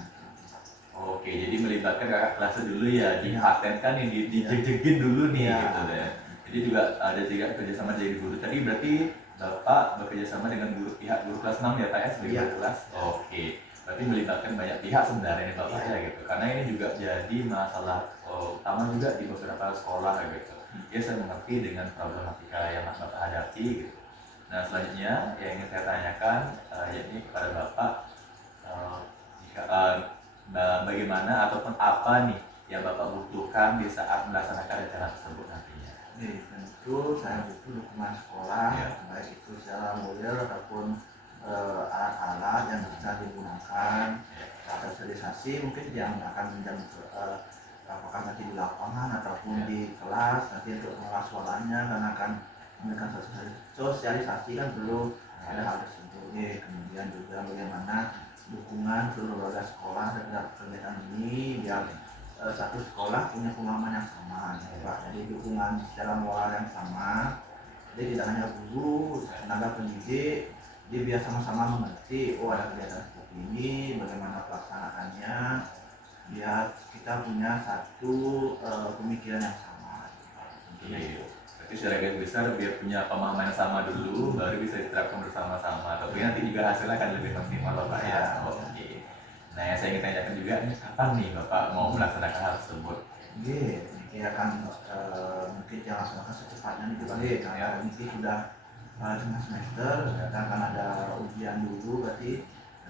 Oke, jadi melibatkan kakak kelas dulu ya, dipatenkan nih, dijegin dulu nih gitu deh. Jadi juga ada juga kerjasama dari guru. Tadi berarti Bapak bekerjasama dengan pihak guru kelas 6 ya Pak ya, sebagai guru kelas? Oke, berarti melibatkan banyak pihak sebenarnya nih Bapak ya gitu. Karena ini juga jadi masalah utama juga di beberapa sekolah gitu. Ya saya mengerti dengan problematika yang Bapak hadapi gitu. Nah selanjutnya yang ingin saya tanyakan yakni kepada Bapak bagaimana ataupun apa nih yang Bapak butuhkan di saat melaksanakan rencana tersebut nantinya? Tentu saya butuh dukungan sekolah, baik itu secara moral ataupun alat-alat yang bisa digunakan, sosialisasi mungkin yang akan menjadi apakah nanti di lapangan ataupun di kelas, nanti untuk mengolah suaranya karena akan memberikan sosialisasi kan perlu ada hal tersebut. Kemudian juga bagaimana dukungan seluruh warga sekolah terhadap kegiatan ini biar satu sekolah punya pemahaman yang sama ya Pak. Jadi dukungan secara moral yang sama, jadi tidak hanya guru, tenaga pendidik, dia biar sama-sama mengerti oh ada kegiatan seperti ini, bagaimana pelaksanaannya. biar kita punya satu pemikiran yang sama. Iya. Berarti secara garis besar biar punya pemahaman yang sama dulu, baru bisa diterapkan bersama-sama. Tapi nanti juga hasilnya akan lebih maksimal Bapak ya. Oke. Nah yang saya ingin tanyakan juga, ini kapan nih Bapak mau melaksanakan hal tersebut? Iya, ini akan mungkin yang laksanakan secepatnya nih Pak. Karena mungkin sudah tengah semester, akan ada ujian dulu, berarti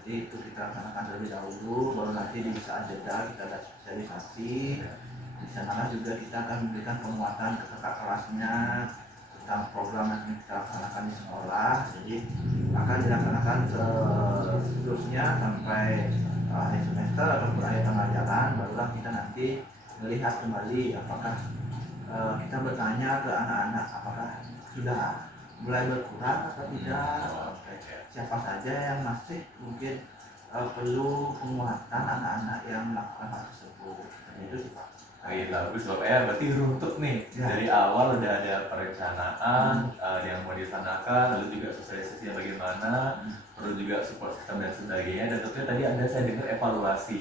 itu kita laksanakan terlebih dahulu, baru nanti di saat jeda kita ada sosialisasi. Di sana juga kita akan memberikan penguatan ke kakak kelasnya tentang program yang kita laksanakan di sekolah. Jadi akan dilaksanakan seterusnya sampai akhir semester atau berakhir tengah jalan, barulah kita nanti melihat kembali apakah kita bertanya ke anak-anak apakah sudah mulai berkurang atau tidak, siapa saja yang masih mungkin perlu penguatan anak-anak yang melakukan hal tersebut. Itu sih Pak. Baik, bagus Bapak ya, berarti runtuh nih. Ya. Dari awal udah ada perencanaan yang mau disanakan, lalu juga sosialisasinya bagaimana, perlu juga support system dan sebagainya, dan tentunya tadi Anda saya dengar evaluasi.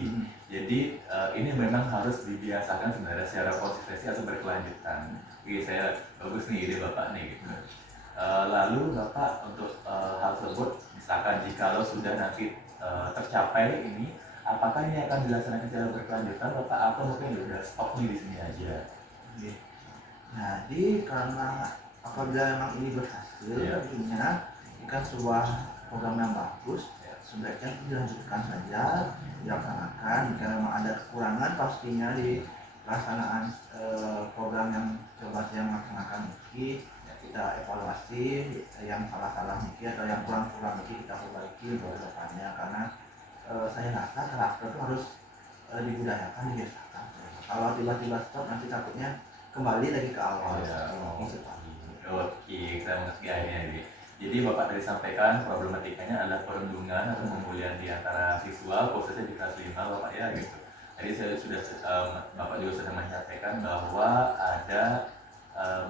Jadi ini memang harus dibiasakan sebenarnya secara konsistensi atau berkelanjutan. Oke, saya bagus nih ide Bapak nih gitu. Lalu Bapak untuk hal tersebut, misalkan jikalau sudah nanti tercapai ini, apakah ini akan dilaksanakan secara berkelanjutan Bapak atau mungkin sudah stop nih di sini aja? Jadi karena apabila memang ini berhasil, tentunya ini kan sebuah program yang bagus, sebaiknya dilanjutkan saja, dilaksanakan. Jika memang ada kekurangan pastinya di pelaksanaan program yang coba saya melaksanakan ini, kita evaluasi yang salah-salah mungkin atau yang kurang-kurang mungkin kita perbaiki untuk depannya, karena saya rasa karakter itu harus dibudayakan, dibiasakan. Kalau tiba-tiba stop nanti takutnya kembali lagi ke awal. Oke, kita mengerti ini. Jadi Bapak tadi sampaikan problematikanya adalah perundungan atau pembulian di antara siswa, khususnya di kelas 5 Bapak ya gitu. Tadi saya sudah Bapak juga sudah menyampaikan bahwa ada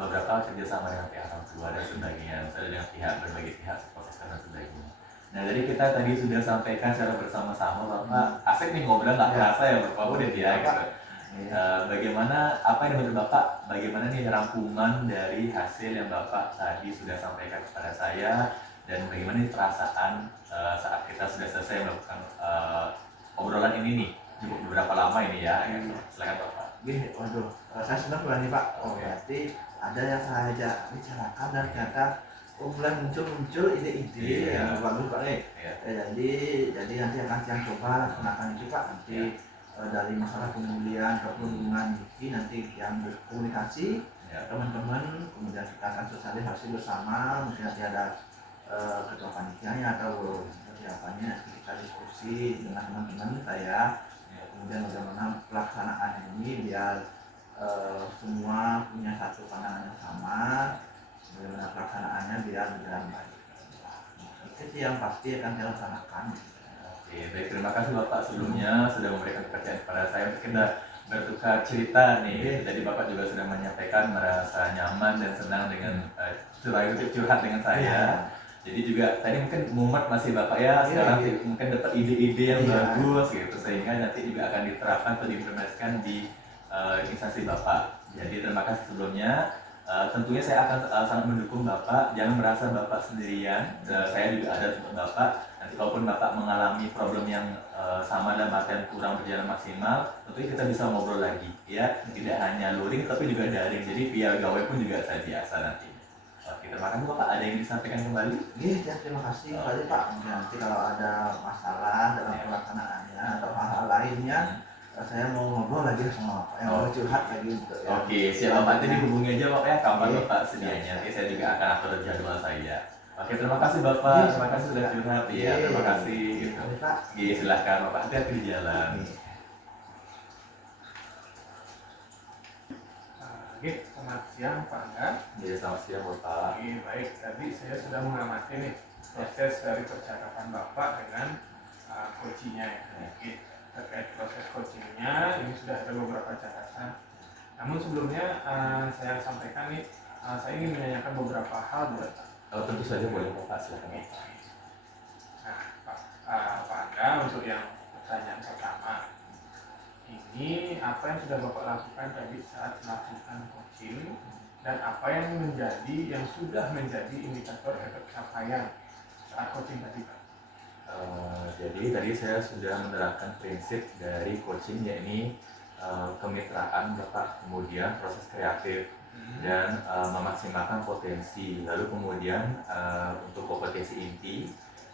beberapa kerjasama dengan pihak orang tua dan sebagainya, misalnya dengan pihak berbagai pihak proses dan sebagainya. Nah jadi kita tadi sudah sampaikan secara bersama-sama Bapak, asik nih ngobrol nggak kerasa ya Bapak udah dia gitu. Bagaimana apa yang menurut Bapak, bagaimana nih rangkuman dari hasil yang Bapak tadi sudah sampaikan kepada saya, dan bagaimana nih perasaan saat kita sudah selesai melakukan obrolan ini nih, cukup beberapa lama ini ya, silakan Bapak. Waduh, saya senang banget nih Pak. Berarti ada yang saya bicarakan dan ternyata mulai muncul ide-ide yang bagus Pak nih. Jadi nanti akan saya coba laksanakan itu Pak. Nanti dari masalah pembulian ke perundungan ini nanti yang berkomunikasi teman-teman, kemudian kita akan sosialisasi bersama, mungkin nanti ada ketua panitianya atau siapanya, nanti kita diskusi dengan teman-teman saya. Kemudian bagaimana pelaksanaan ini biar semua punya satu pandangan yang sama, bagaimana pelaksanaannya biar berjalan baik. Itu sih yang pasti akan saya laksanakan. Oke, baik, terima kasih Bapak sebelumnya sudah memberikan kepercayaan kepada saya untuk kita bertukar cerita nih. Jadi Bapak juga sudah menyampaikan merasa nyaman dan senang dengan curhat dengan saya. Jadi juga tadi mungkin mumet masih Bapak ya, sekarang mungkin dapat ide-ide yang bagus gitu, sehingga nanti juga akan diterapkan atau diimplementasikan di instansi Bapak. Jadi terima kasih sebelumnya. Tentunya saya akan sangat mendukung Bapak, jangan merasa Bapak sendirian. Saya juga ada untuk Bapak. Nanti kalaupun Bapak mengalami problem yang sama dalam artian kurang berjalan maksimal, tentunya kita bisa ngobrol lagi ya, tidak hanya luring tapi juga daring. Jadi via gawai pun juga saya biasa nanti. Oke, terima kasih Bapak. Ada yang disampaikan kembali? Iya, terima kasih kembali Pak. Nanti kalau ada masalah dalam pelaksanaannya atau hal-hal lainnya, saya mau ngobrol lagi sama Bapak, yang mau curhat lagi untuk ya. Oke, siap Bapak, nanti dihubungi aja Bapak ya, kapan Bapak sedianya. Nanti saya juga akan atur jadwal saya. Oke, terima kasih Bapak, terima kasih sudah curhat ya, terima kasih. Oke, silahkan Bapak, hati-hati di jalan. Oke, selamat siang Pak Angga. Iya, selamat siang Bapak. Oke, baik. Tadi saya sudah mengamati nih proses dari percakapan Bapak dengan coachingnya ya. Oke, terkait proses coachingnya ini sudah ada beberapa catatan. Namun sebelumnya saya sampaikan nih, saya ingin menanyakan beberapa hal buat Pak. Tentu saja boleh Bapak, silakan. Nah, Pak Angga, untuk yang pertanyaan pertama, ini apa yang sudah Bapak lakukan tadi saat melakukan coaching dan apa yang sudah menjadi indikator efek capaian saat coaching tadi, Pak? Jadi tadi saya sudah menerapkan prinsip dari coaching, yakni kemitraan Bapak, kemudian proses kreatif dan memaksimalkan potensi. Lalu kemudian untuk kompetensi inti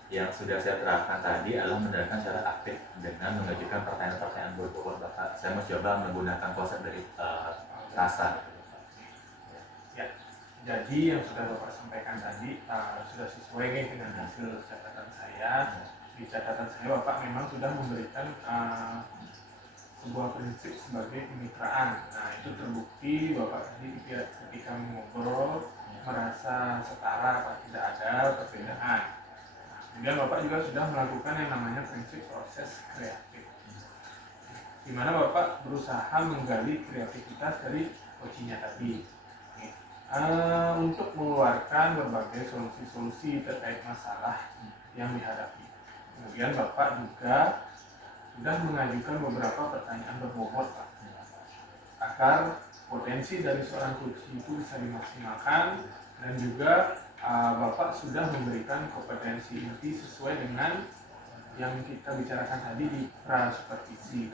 yang sudah saya terapkan tadi adalah menerapkan secara aktif dengan mengajukan pertanyaan-pertanyaan berbobot Bapak. Saya mencoba menggunakan konsep dari rasa. Ya, jadi yang sudah Bapak sampaikan tadi sudah sesuai nih dengan hasil catatan saya. Di catatan saya Bapak memang sudah memberikan sebuah prinsip sebagai kemitraan. Nah, itu terbukti Bapak tadi ketika mengobrol merasa setara, Pak, tidak ada perbedaan. Nah, kemudian Bapak juga sudah melakukan yang namanya prinsip proses kreatif, di mana Bapak berusaha menggali kreativitas dari coachingnya tadi untuk mengeluarkan berbagai solusi-solusi terkait masalah yang dihadapi. Kemudian Bapak juga sudah mengajukan beberapa pertanyaan berbobot, Pak, agar potensi dari seorang coach itu bisa dimaksimalkan, dan juga Bapak sudah memberikan kompetensi inti sesuai dengan yang kita bicarakan tadi di pra-supervisi.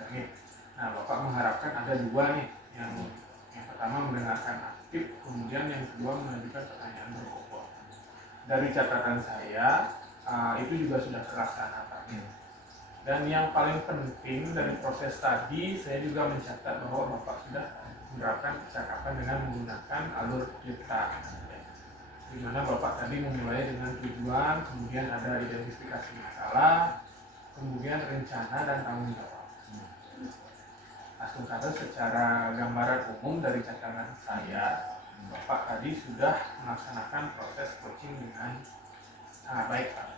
Nah, Bapak mengharapkan ada dua nih, yang pertama mendengarkan aktif, kemudian yang kedua mengajukan pertanyaan berbobot. Dari catatan saya itu juga sudah terlaksana, Pak. Dan yang paling penting dari proses tadi, saya juga mencatat bahwa Bapak sudah menerapkan percakapan dengan menggunakan alur cerita, di mana Bapak tadi memulai dengan tujuan, kemudian ada identifikasi masalah, kemudian rencana dan tanggung jawab. Langsung kata secara gambaran umum dari catatan saya, Bapak tadi sudah melaksanakan proses coaching dengan sangat baik, Pak.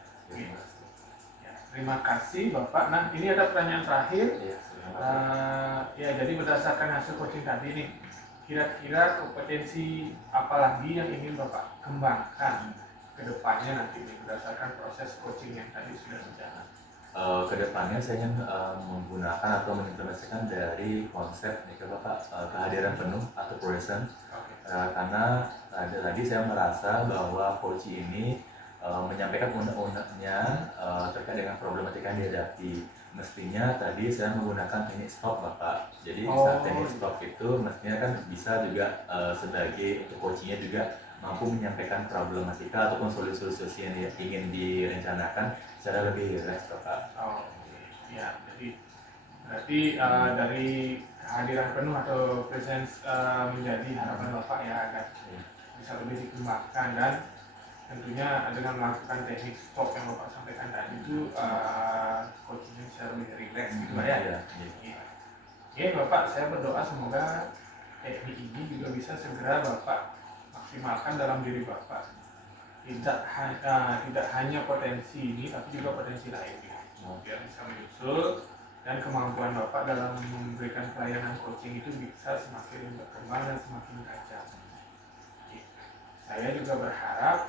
Terima kasih Bapak. Nah, ini ada pertanyaan terakhir. Ya, jadi berdasarkan hasil coaching tadi nih, kira-kira kompetensi apa lagi yang ingin Bapak kembangkan ke depannya nanti nih, berdasarkan proses coaching yang tadi sudah berjalan? Kedepannya saya ingin menggunakan atau mengimplementasikan dari konsep nih Bapak, kehadiran penuh atau present. Karena tadi saya merasa bahwa coach ini menyampaikan unek-uneknya terkait dengan problematika yang dihadapi. Mestinya tadi saya menggunakan teknik stop, Bapak. Jadi saat teknik stop itu mestinya kan bisa juga sebagai untuk coachingnya juga mampu menyampaikan problematika ataupun solusi-solusi yang ingin direncanakan secara lebih rileks, Bapak. Ya, jadi berarti dari kehadiran penuh atau presence menjadi harapan Bapak ya, agar bisa lebih dikembangkan, dan tentunya dengan melakukan teknik stop yang Bapak sampaikan tadi itu coachingnya bisa lebih rileks gitu ya. Oke Bapak, saya berdoa semoga teknik ini juga bisa segera Bapak maksimalkan dalam diri Bapak. Tidak hanya potensi ini, tapi juga potensi lainnya, biar bisa menyusul dan kemampuan Bapak dalam memberikan pelayanan coaching itu bisa semakin berkembang dan semakin tajam. Saya juga berharap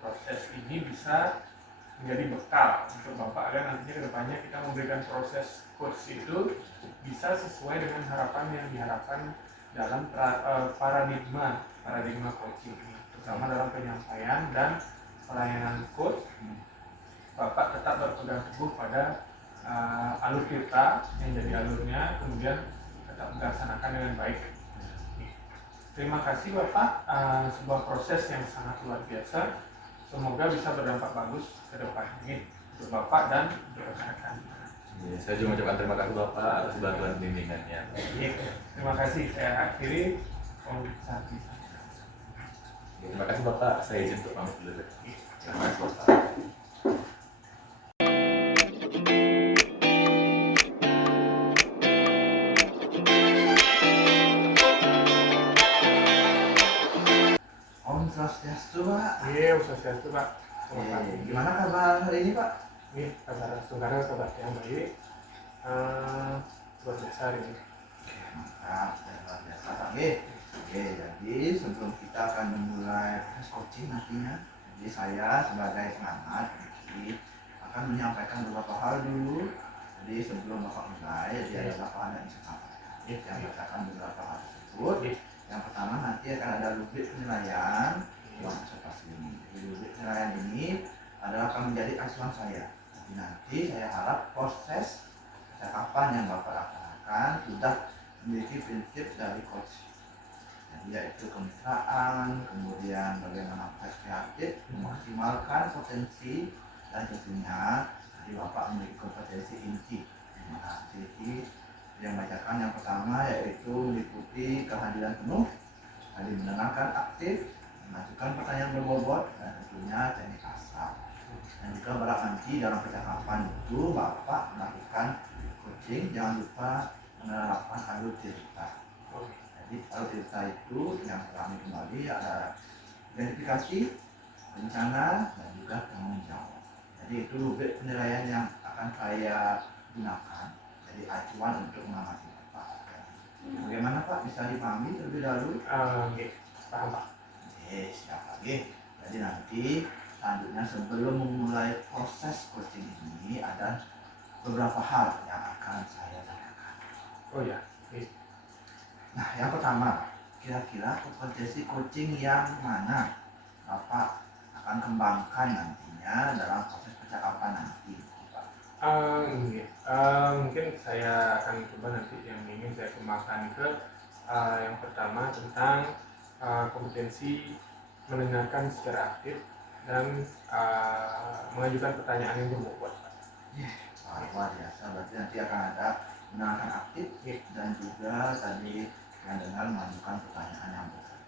proses ini bisa menjadi bekal untuk Bapak, agar nantinya kedepannya kita memberikan proses coach itu bisa sesuai dengan harapan yang diharapkan dalam paradigma coaching ini, terutama dalam penyampaian dan pelayanan coach. Bapak tetap berpegang teguh pada alur kita yang jadi alurnya, kemudian tetap melaksanakan dengan baik. Terima kasih Bapak, sebuah proses yang sangat luar biasa. Semoga bisa berdampak bagus ke depan ini untuk Bapak dan untuk rekan-rekan. Saya juga mengucapkan terima kasih Bapak atas bantuan bimbingannya. Terima kasih. Saya akhiri konversasi. Terima kasih Bapak, saya izin untuk pamit dulu. Terima kasih Bapak. Om Swastiastu, Pak. Iya, Swastiastu, Pak. Gimana kabar hari ini, Pak? Kabar saudara, kabar yang baik. Luar biasa hari ini. Mantap, luar biasa, Pak. Oke, jadi sebelum kita akan memulai proses coaching nantinya, jadi saya sebagai pengamat akan menyampaikan beberapa hal dulu Jadi sebelum Bapak mulai, jadi ada beberapa hal yang saya sampaikan. Yang berdasarkan beberapa hal tersebut. Yang pertama nanti akan ada rubrik penilaian uang observasi ini. Jadi rubrik penilaian ini adalah akan menjadi acuan saya. Jadi nanti saya harap proses percakapan yang Bapak laksanakan sudah memiliki prinsip dari coach. Jadi yaitu kemitraan, kemudian bagaimana proses kreatif, memaksimalkan potensi dan tentunya jadi Bapak memiliki kompetensi inti. Nah, inti yang bacakan yang pertama yaitu meliputi kehadiran penuh, tadi mendengarkan aktif, mengajukan pertanyaan berbobot, dan tentunya teknik asal. Dan juga barang nanti dalam percakapan itu Bapak melakukan coaching, jangan lupa menerapkan alur cerita. Jadi alur cerita itu yang kami kembali ada identifikasi, rencana, dan juga tanggung jawab. Jadi itu rubrik penilaian yang akan saya gunakan. Jadi acuan untuk mengamati Bapak. Bagaimana Pak? Bisa dipahami terlebih dahulu? Paham Pak. Siap lagi. Jadi nanti selanjutnya sebelum memulai proses coaching ini ada beberapa hal yang akan saya tanyakan. Oh ya. Nah, yang pertama, kira-kira kompetensi coaching yang mana Bapak akan kembangkan nantinya dalam proses percakapan nanti, Pak? Mungkin saya akan coba nanti yang ingin saya kembangkan ke yang pertama tentang kompetensi mendengarkan secara aktif dan mengajukan pertanyaan yang berbobot. Luar biasa, berarti nanti akan ada mendengarkan aktif dan juga tadi yang dengar mengajukan pertanyaan yang berbobot.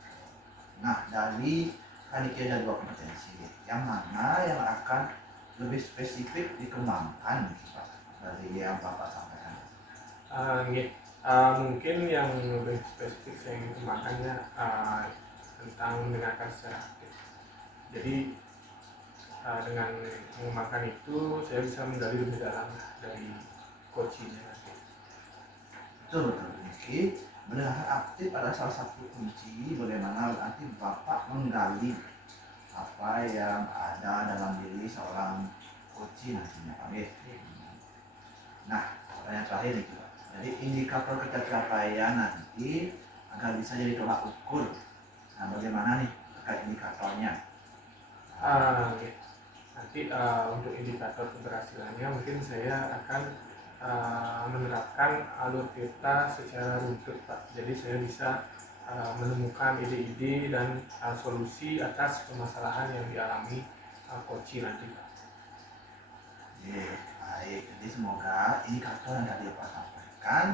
Nah, dari ini ada dua kompetensi, yang mana yang akan lebih spesifik dikembangkan Pak, dari yang Bapak sampaikan? Mungkin yang lebih spesifik saya ingin kembangkannya tentang mendengarkan secara aktif. Jadi dengan mengembangkan itu saya bisa menggali lebih dalam dari coachingnya nanti. Betul. Mendengarkan aktif adalah salah satu kunci bagaimana nanti Bapak menggali apa yang ada dalam diri seorang coach nantinya Pak. Nah, pertanyaan terakhir nih Pak. Jadi indikator pencapaian nanti agar bisa jadi tolak ukur. Nah, bagaimana nih terkait indikatornya? Nanti untuk indikator keberhasilannya mungkin saya akan menerapkan alur peta secara runtut Pak. Jadi saya bisa menemukan ide-ide dan solusi atas permasalahan yang dialami coach nanti Pak. Baik. Jadi semoga indikator yang tadi Pak sampaikan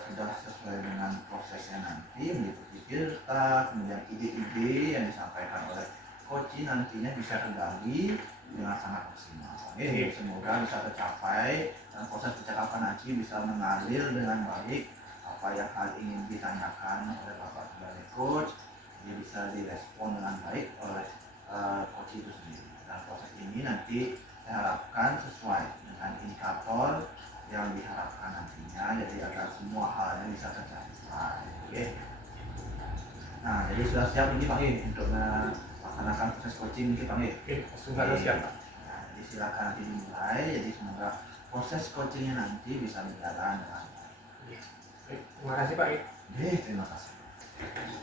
sudah sesuai dengan prosesnya nanti, meliputi cerita, kemudian ide-ide yang disampaikan oleh coach nantinya bisa tergali dengan sangat maksimal. Semoga bisa tercapai dan proses percakapan nanti bisa mengalir dengan baik. Apa yang hal ingin ditanyakan oleh Bapak sebagai coach, dia bisa direspon dengan baik oleh coach itu sendiri. Dan proses ini nanti saya harapkan sesuai dengan indikator yang diharapkan nantinya, jadi agar semua halnya bisa tercapai. Nah, jadi sudah siap ini Pak untuk melaksanakan proses coaching ini Pak. Sudah siap Pak. Nah, jadi silakan nanti dimulai. Jadi semoga proses coachingnya nanti bisa berjalan dengan baik. Terima kasih Pak. Terima kasih.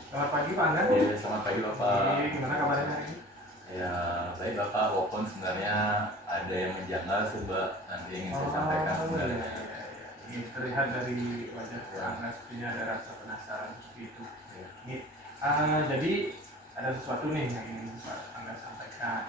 Selamat pagi Pak Angga. Selamat pagi Bapak. Gimana kabarnya hari ini? Ya, baik Bapak, walaupun sebenarnya ada yang menjanggal coba nanti ingin saya sampaikan sebenarnya. Ini terlihat dari wajah Angga sepertinya ada rasa penasaran seperti itu. Jadi ada sesuatu nih yang ingin Pak Angga sampaikan.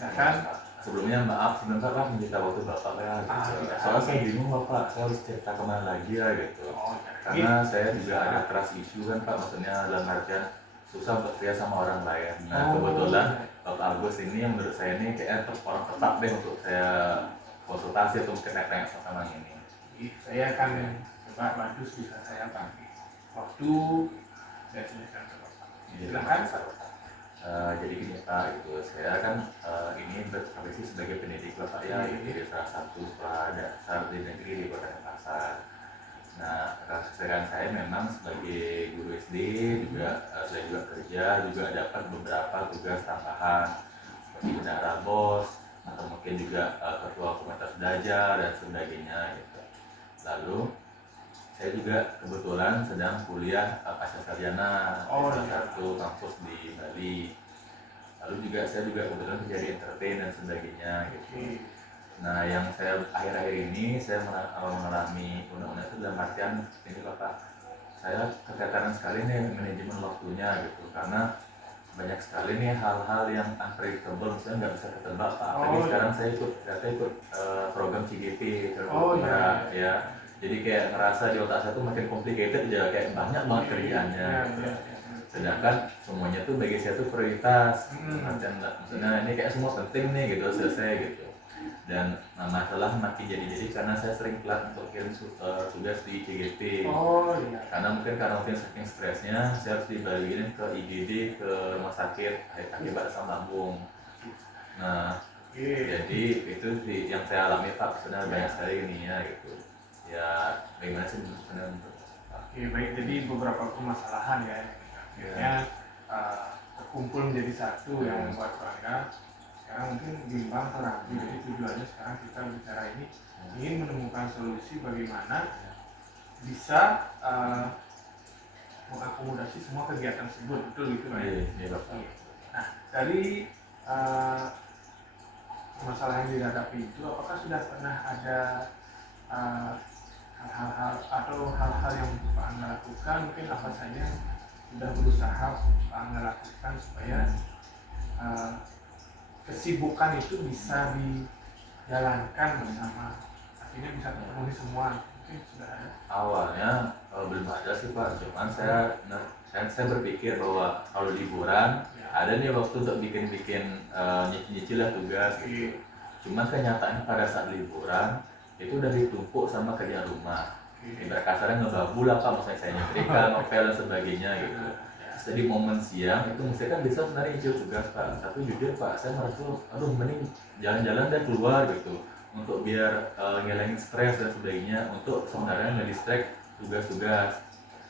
Silakan. Sebelumnya maaf sebentar lah minta waktu Bapak ya gitu. Soalnya saya bingung Bapak, saya harus cerita kemana lagi ya gitu. Karena saya juga ada trust issue kan Pak, maksudnya dalam artian susah bekerja sama orang lain. Nah kebetulan Bapak Agus ini yang menurut saya ini kayak orang tepat deh untuk saya konsultasi atau mungkin tanya sama ini. Saya akan coba bantu bisa saya bantu. Waktu saya silakan ke Bapak. Silakan. Jadi gini Pak, gitu. Saya kan ini berprofesi sebagai pendidik Bapak ya, di salah satu sekolah dasar di negeri di Kota Denpasar. Nah, keseharian saya memang sebagai guru SD juga saya juga kerja, juga dapat beberapa tugas tambahan seperti bendahara BOS, atau mungkin juga ketua komunitas belajar dan sebagainya gitu. Lalu saya juga kebetulan sedang kuliah pasca sarjana di salah satu kampus di Bali. Lalu juga saya juga kebetulan kerja di entertain dan sebagainya gitu. Nah, yang saya akhir-akhir ini saya mengalami undang-undang itu dalam artian ini Bapak, saya keteteran sekali nih manajemen waktunya gitu, karena banyak sekali nih hal-hal yang unpredictable, misalnya nggak bisa ketebak Pak. Apalagi sekarang saya ikut program CGP ya. Jadi kayak ngerasa di otak saya tuh makin complicated aja, kayak banyak banget kerjaannya gitu. Sedangkan semuanya tuh bagi saya tuh prioritas. Maksudnya ini kayak semua penting nih gitu, selesai gitu. Dan masalah makin jadi karena saya sering telat untuk kirim tugas di CGT. Karena mungkin saking stresnya saya harus dibalikin ke IGD, ke rumah sakit akibat asam lambung. Nah, jadi itu yang saya alami Pak, sebenarnya banyak sekali ini ya gitu. Ya bagaimana sih sebenarnya untuk baik, jadi beberapa permasalahan ya akhirnya terkumpul menjadi satu yang membuat Bangga sekarang mungkin bimbang atau ragu. Jadi tujuannya sekarang kita bicara ini ingin menemukan solusi bagaimana bisa mengakomodasi semua kegiatan tersebut, betul gitu Pak? Nah, dari masalah yang dihadapi itu, apakah sudah pernah ada hal-hal atau hal-hal yang Pak Angga lakukan, mungkin apa saja sudah berusaha Pak Angga lakukan supaya kesibukan itu bisa dijalankan bersama, akhirnya bisa terpenuhi semua? Mungkin sudah ada. Awalnya belum ada sih Pak, cuman saya berpikir bahwa kalau liburan ada nih waktu untuk bikin nyicil lah tugas gitu. Cuman kenyataannya pada saat liburan itu udah ditumpuk sama kerjaan rumah. Ibarat kasarnya ngebabu lah Pak, maksudnya saya nyetrika, ngepel dan sebagainya gitu. Jadi momen siang itu mesti kan bisa sebenarnya nyicil tugas Pak, tapi jujur Pak saya merasa aduh mending jalan-jalan dan keluar gitu untuk biar ngilangin stres dan sebagainya, untuk sebenarnya nge-distract tugas-tugas.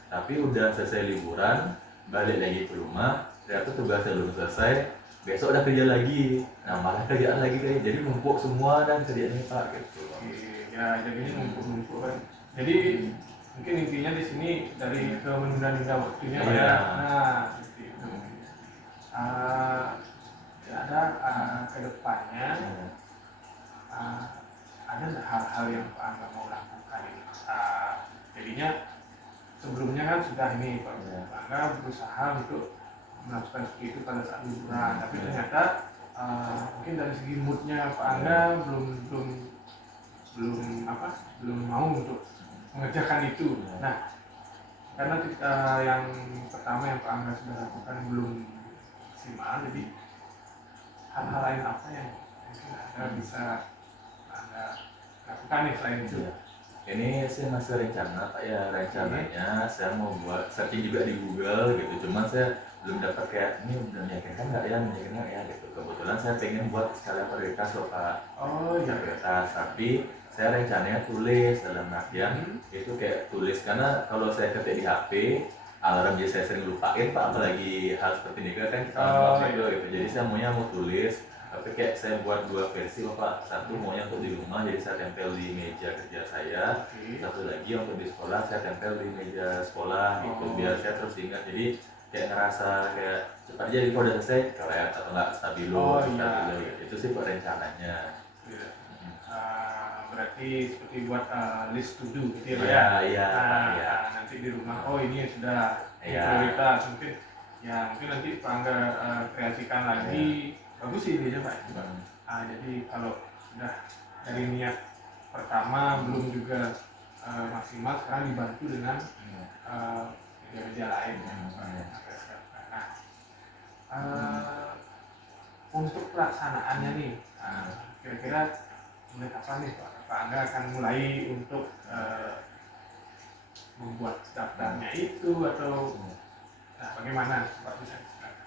Tapi udah selesai liburan balik lagi ke rumah ternyata tugasnya belum selesai, besok udah kerja lagi, nah malah kerjaan lagi kayak jadi numpuk semua dan kerjaannya Pak gitu. Ya jadinya numpuk-numpuk kan. Jadi mungkin intinya di sini dari ke menunda-nunda waktunya Pak ya. Nah, seperti itu. Ada ke depannya ada nggak hal-hal yang Pak Angga mau lakukan ini? Jadinya sebelumnya kan sudah ini Pak Angga berusaha untuk melakukan seperti itu pada saat liburan, tapi ternyata mungkin dari segi moodnya Pak Angga belum mau untuk mengerjakan itu. Nah, karena yang pertama yang Pak Angga sudah lakukan belum maksimal, jadi hal-hal lain apa yang mungkin Anda bisa Anda lakukan nih selain itu? Ini sih masih rencana Pak ya, rencananya saya mau buat searching juga di Google gitu, cuman saya belum dapat kayak ini udah meyakinkan nggak ya gitu. Kebetulan saya pengen buat skala prioritas loh Pak. Prioritas, tapi saya rencananya tulis dalam artian itu kayak tulis, karena kalau saya ketik di HP alarm jadi saya sering lupain Pak, apalagi hal seperti ini kan kita gitu. Jadi saya mau tulis, tapi kayak saya buat dua versi Pak. Satu maunya untuk di rumah, jadi saya tempel di meja kerja saya. Satu lagi untuk di sekolah, saya tempel di meja sekolah gitu, biar saya terus ingat. Jadi kayak ngerasa kayak cepat aja kalau udah selesai keren atau enggak stabilo gitu. Itu sih Pak rencananya. Berarti seperti buat list to do gitu ya? Iya. Nanti di rumah, ini sudah prioritas, mungkin nanti Pak Angga kreasikan lagi. Bagus sih idenya Pak. Jadi kalau sudah dari niat pertama belum juga maksimal, sekarang dibantu dengan media-media lain. Untuk pelaksanaannya nih, kira-kira mulai kapan nih Pak Angga akan mulai untuk membuat daftarnya itu, atau bagaimana Pak bisa?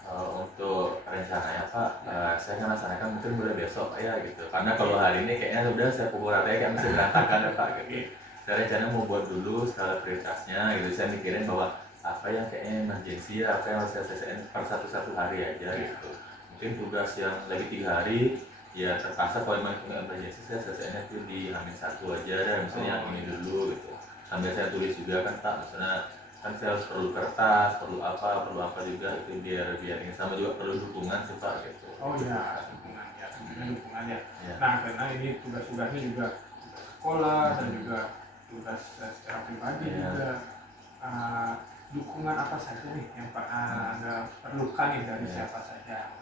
Untuk rencananya Pak, saya melaksanakan mungkin mulai besok Pak ya gitu. Karena kalau hari ini kayaknya udah saya pukul ratanya kayak masih berantakan ya Pak gitu. Saya rencana mau buat dulu skala prioritasnya gitu. Saya mikirin bahwa apa yang kayaknya emergency, apa yang harus saya selesaikan per satu hari aja gitu. Mungkin tugas yang lagi 3 hari ya terpaksa kalau memang itu nggak emergency saya selesainya tuh di H-1 aja deh, misalnya yang ini dulu gitu. Sambil saya tulis juga kan Pak, misalnya kan saya harus perlu kertas, perlu apa juga itu biar ini sama juga perlu dukungan sih Pak gitu. Oh iya, dukungan ya, dukungan ya. Ya. Nah, karena ini tugas-tugasnya juga tugas sekolah dan juga tugas secara pribadi Iya. juga. Dukungan apa saja nih yang Pak Anda perlukan nih dari Iya. siapa saja?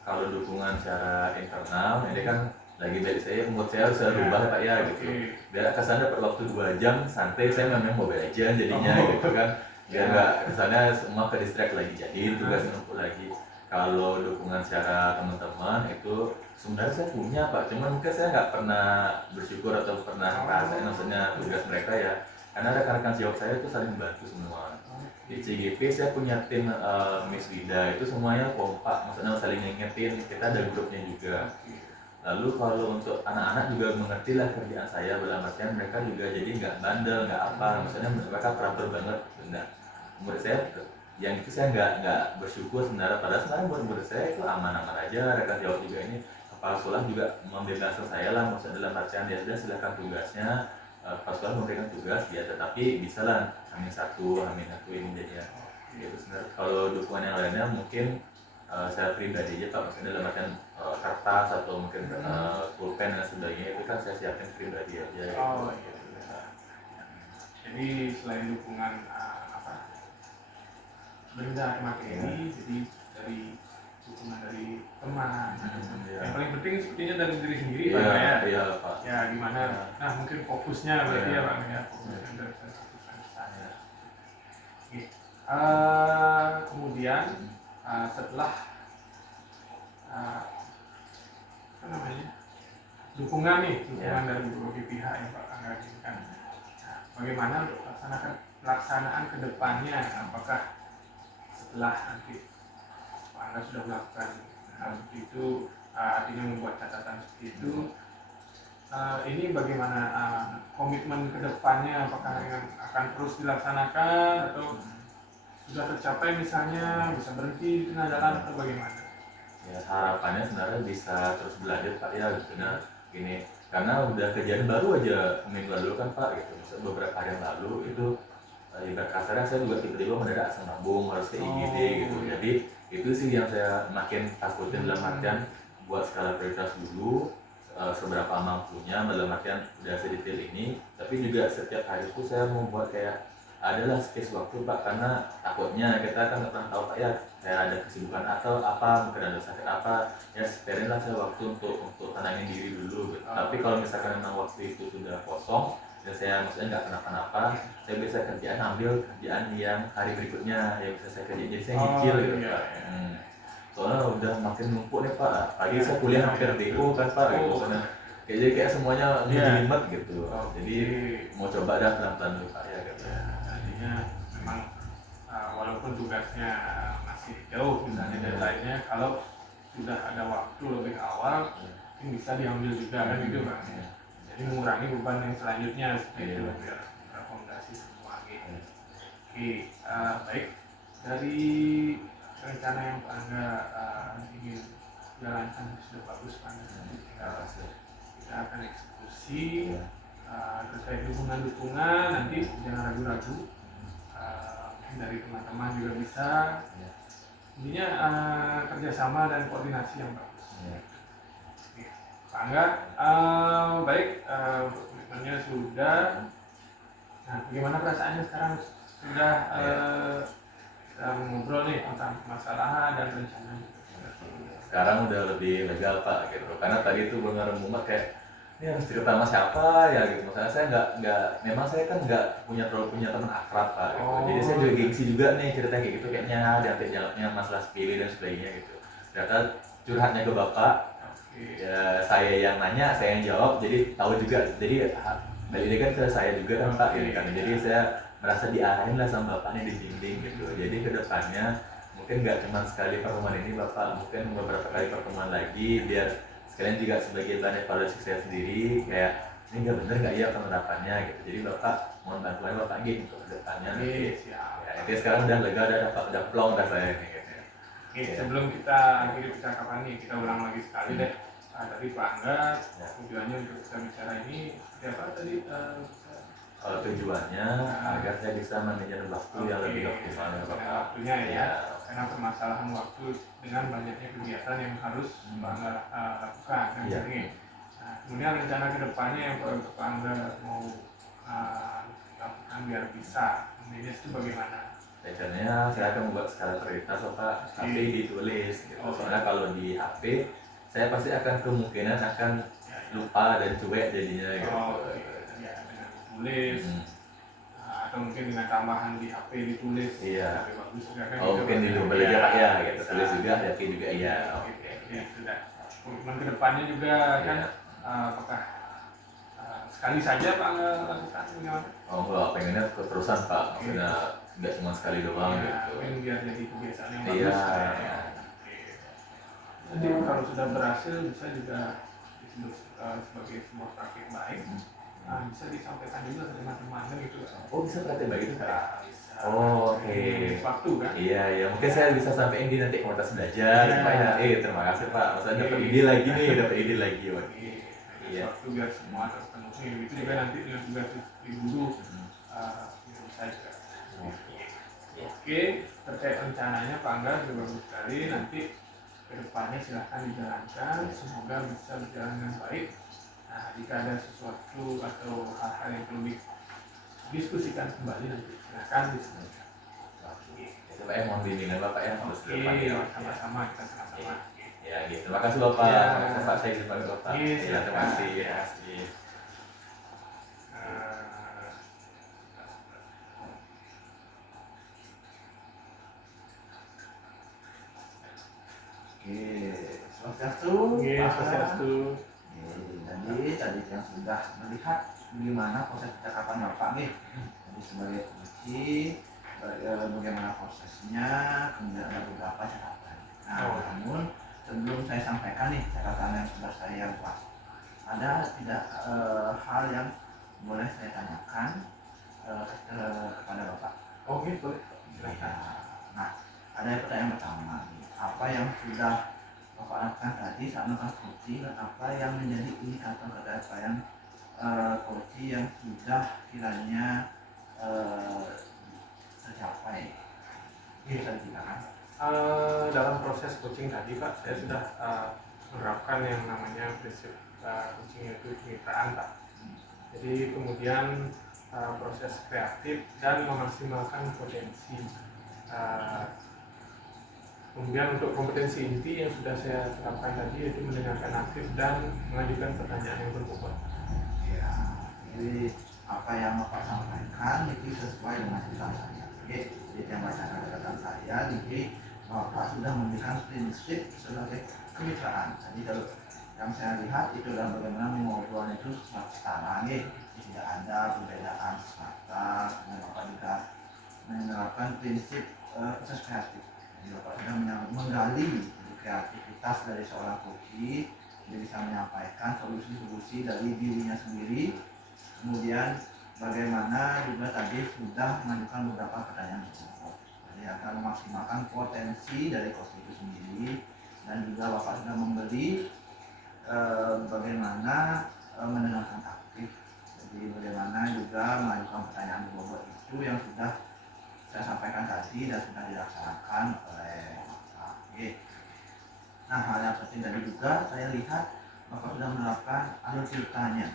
Kalau dukungan secara internal ini kan lagi dari saya mood saya harus saya rubah Pak ya gitu. Biar kesannya dapat waktu 2 jam santai saya memang mau belajar jadinya gitu kan. Biar nggak kesannya semua ke distract lagi jadi tugas numpuk lagi. Kalau dukungan secara teman-teman itu sebenarnya saya punya Pak, cuman mungkin saya nggak pernah bersyukur atau pernah ngerasain maksudnya tugas mereka ya. Karena rekan-rekan sejawat saya itu saling membantu semua. Di CGP saya punya tim Miss Wida itu semuanya kompak, maksudnya saling ngingetin, kita ada grupnya juga. Lalu kalau untuk anak-anak juga mengerti lah kerjaan saya, dalam artian mereka juga jadi nggak bandel, nggak apa, maksudnya mereka terampil banget. Nah, menurut saya yang itu saya nggak bersyukur sebenarnya, padahal sebenarnya menurut saya itu aman-aman aja. Rekan sejawat juga ini kepala sekolah juga membebaskan saya lah, maksudnya dalam artian dia sudah silakan tugasnya. Kepala sekolah memberikan tugas dia, tetapi bisa lah H-1 ini jadi ya. Itu sebenarnya kalau dukungan yang lainnya mungkin saya pribadi aja Pak, maksudnya dalam artian kertas atau mungkin pulpen dan sebagainya itu kan saya siapin pribadi aja. Oh iya. Jadi selain dukungan benda materi, jadi dari dukungan dari teman. Yang paling penting sepertinya dari diri sendiri Pak ya. Iya Pak. Ya gimana? Nah mungkin fokusnya berarti ya Pak ya. Fokusnya dari saya. Oke. Kemudian setelah apa namanya dukungan dari berbagai pihak yang Pak Angga inginkan. Nah, bagaimana untuk pelaksanaan kedepannya? Apakah setelah nanti Pak Angga sudah melakukan seperti itu, artinya membuat catatan seperti itu, ini bagaimana komitmen kedepannya? Apakah akan terus dilaksanakan atau sudah tercapai misalnya bisa berhenti di tengah jalan atau bagaimana? Ya harapannya sebenarnya bisa terus berlanjut Pak ya gitu. Nah gini, karena udah kejadian baru aja minggu lalu kan Pak gitu, misalnya beberapa hari yang lalu itu ibarat kasarnya saya juga tiba-tiba mendadak asam lambung harus ke IGD gitu. Jadi itu sih yang saya makin takutin dalam artian buat skala prioritas dulu seberapa mampunya dalam artian udah sedetail ini, tapi juga setiap hari itu saya membuat kayak adalah space waktu Pak, karena takutnya kita kan nggak pernah tahu Pak ya saya ada kesibukan atau apa, mungkin ada sakit apa ya, sparein lah saya waktu untuk tenangin diri dulu gitu. Tapi kalau misalkan memang waktu itu sudah kosong dan saya maksudnya nggak kenapa-napa, saya bisa ambil kerjaan yang hari berikutnya yang bisa saya kerjain, jadi saya nyicil gitu Pak. Soalnya udah makin numpuk nih Pak, pagi saya kuliah hampir DO kan Pak gitu, soalnya kayak semuanya ngejelimet gitu. Jadi mau coba dah pelan-pelan dulu Pak ya gitu. Memang walaupun tugasnya masih jauh misalnya deadline-nya, kalau sudah ada waktu lebih awal mungkin bisa diambil juga kan gitu Bang. Jadi mengurangi beban yang selanjutnya seperti itu biar rekomendasi semua gitu. Oke, baik, dari rencana yang Pak Angga ingin jalankan sudah bagus Pak Angga. Kita akan eksekusi terkait dukungan nanti jangan ragu-ragu. Dari teman-teman juga bisa. Intinya kerjasama dan koordinasi yang bagus. Oke. Pak Angga, baik, komitmennya sudah. Nah, bagaimana perasaannya sekarang? Sudah kita ngobrol nih tentang masalah dan rencana. Sekarang udah lebih lega Pak gitu, karena tadi itu benar mumet kayak ini harus cerita sama siapa ya gitu. Maksudnya saya memang saya kan nggak terlalu punya teman akrab Pak gitu. Jadi saya juga gengsi juga nih cerita kayak gitu, kayaknya jawabnya masalah sepele dan sebagainya gitu. Ternyata curhatnya ke Bapak, ya saya yang nanya, saya yang jawab, jadi tahu juga. Jadi balik kan ke saya juga kan Pak gitu kan. Jadi saya merasa diarahin lah sama Bapak nih, dibimbing gitu. Jadi kedepannya mungkin nggak cuma sekali pertemuan ini Bapak, mungkin beberapa kali pertemuan lagi biar kalian juga sebagai bahan evaluasi saya sendiri kayak ini nggak bener nggak ya penerapannya gitu. Jadi Bapak mohon bantuan Bapak gitu untuk kedepannya nanti. Ya, jadi sekarang udah lega, udah plong dah saya nih gitu. Oke, sebelum kita akhiri percakapan nih, kita ulang lagi sekali deh. dari Pak Angga, Ya. tujuannya untuk kita bicara ini siapa tadi? Tujuannya agar saya bisa manajer waktu yang lebih optimal ya Bapak. Waktunya ya. Ya. Karena permasalahan waktu dengan banyaknya kegiatan yang harus Pak Angga lakukan kan Iya. ini. Nah, kemudian rencana kedepannya yang Pak Angga mau lakukan biar bisa manage itu bagaimana? Rencananya saya akan membuat skala prioritas Bapak, tapi ditulis gitu. Soalnya kalau di HP saya pasti akan kemungkinan akan lupa dan cuek jadinya gitu. Ya, dengan tulis. Hmm. Atau mungkin dengan tambahan di HP ditulis. Iya. Tapi bagus juga kan. Mungkin di double aja Pak ya, gitu. Tulis juga, HP juga iya. Ya sudah. Kemudian kedepannya juga kan apakah sekali saja Pak nggak lakukan bagaimana? Oh enggak, pengennya terusan Pak, maksudnya nggak cuma sekali doang gitu. Mungkin biar jadi kebiasaan yang Iya. bagus. Jadi kalau sudah berhasil bisa juga disebut sebagai sebuah praktik baik. Bisa disampaikan juga ke teman-teman gitu. Oh bisa praktek baik itu Pak? Bisa. Oh oke. Waktu kan? Iya ya, mungkin saya bisa sampaikan di nanti komunitas belajar supaya terima kasih Pak, maksudnya dapat ide lagi nih, dapat ide lagi. Iya. Waktu biar semua terpenuhi. Itu juga nanti dengan tugas di guru bisa juga. Oke, terkait rencananya Pak Angga juga bagus sekali. Nanti kedepannya silahkan dijalankan, semoga bisa berjalan dengan baik. Nah, jika ada sesuatu atau hal-hal yang perlu didiskusikan kembali nanti silahkan diskusikan. Coba mohon bimbingan Bapak ya, harus depannya. Sama-sama kita sama-sama. Ya gitu, terima kasih Bapak. Ya. Bapak saya izin pamit Bapak. Iya, Terima kasih. Ya. Oke, swastiastu. Swastiastu. Jadi tadi yang sudah melihat bagaimana proses percakapan Bapak nih. Jadi sebagai kunci bagaimana prosesnya, kemudian ada beberapa catatan. Nah, namun sebelum saya sampaikan nih catatan yang sudah saya buat, ada tidak hal yang boleh saya tanyakan kepada Bapak? Oke, boleh. Silakan. Nah, ada pertanyaan pertama nih. Apa yang sudah Bapak lakukan tadi saat melakukan coaching dan apa yang menjadi indikator capaian coaching yang sudah kiranya tercapai? Bisa diceritakan? Dalam proses coaching tadi Pak, saya sudah menerapkan yang namanya prinsip coaching yaitu kemitraan Pak. Jadi kemudian proses kreatif dan memaksimalkan potensi. Kemudian untuk kompetensi inti yang sudah saya terapkan tadi yaitu mendengarkan aktif dan mengajukan pertanyaan yang berbobot. Ya, jadi apa yang Bapak sampaikan itu sesuai dengan cerita saya. Oke, jadi yang baca catatan saya, jadi Bapak sudah memberikan prinsip sebagai kemitraan. Jadi kalau yang saya lihat itu adalah bagaimana mengobrolnya itu setara, tidak ada perbedaan strata. Dan Bapak juga menerapkan prinsip proses kreatif. Jadi Bapak sudah menggali kreativitas dari seorang koki, dia bisa menyampaikan solusi-solusi dari dirinya sendiri. Kemudian bagaimana juga tadi sudah mengajukan beberapa pertanyaan tersebut. Jadi akan memaksimalkan potensi dari koki itu sendiri, dan juga Bapak sudah memberi bagaimana mendengarkan aktif. Jadi bagaimana juga mengajukan pertanyaan berbobot itu yang sudah saya sampaikan tadi dan sudah dilaksanakan oleh Bapak. Nah, hal yang penting tadi juga saya lihat Bapak sudah menerapkan alur ceritanya.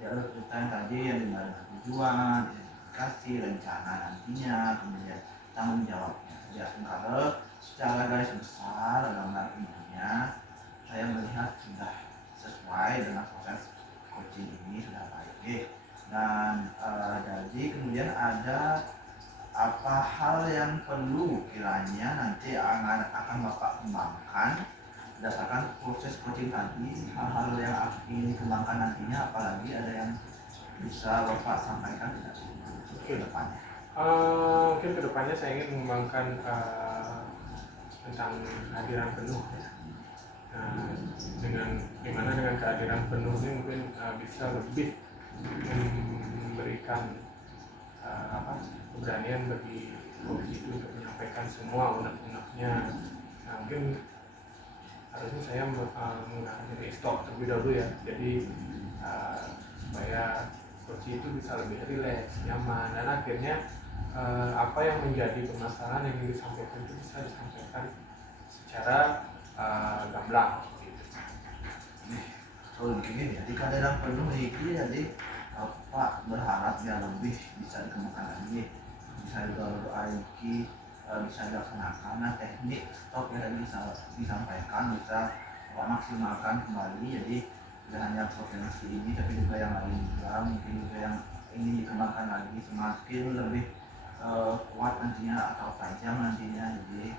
Di alur cerita yang tadi yang dimulai dengan tujuan, identifikasi, rencana nantinya, kemudian tanggung jawabnya. Ya, sementara secara garis besar dalam hal intinya saya melihat sudah sesuai dengan proses coaching ini sudah baik. Dan jadi kemudian ada apa hal yang perlu kiranya nanti akan Bapak kembangkan berdasarkan proses coaching tadi, hal-hal yang ingin dikembangkan nantinya, apalagi ada yang bisa Bapak sampaikan ke depannya? Mungkin kedepannya saya ingin mengembangkan tentang kehadiran penuh ya. Dengan kehadiran penuh ini mungkin bisa lebih memberikan keberanian bagi koki itu untuk menyampaikan semua unek-uneknya. Nah, mungkin harusnya saya menggunakan dari stok terlebih dahulu ya. Jadi supaya coach itu bisa lebih rileks, nyaman, dan akhirnya apa yang menjadi permasalahan yang ingin disampaikan itu bisa disampaikan secara gamblang gitu. Kalau begini jadi kadang perlu memiliki jadi Pak berharap yang lebih bisa dikembangkan lagi, bisa juga berdoa bisa dilaksanakan. Nah teknik stok yang tadi bisa disampaikan bisa maksimalkan kembali, jadi tidak hanya potensi ini tapi juga yang lain juga, mungkin juga yang ingin dikembangkan lagi semakin lebih kuat nantinya atau tajam nantinya. Jadi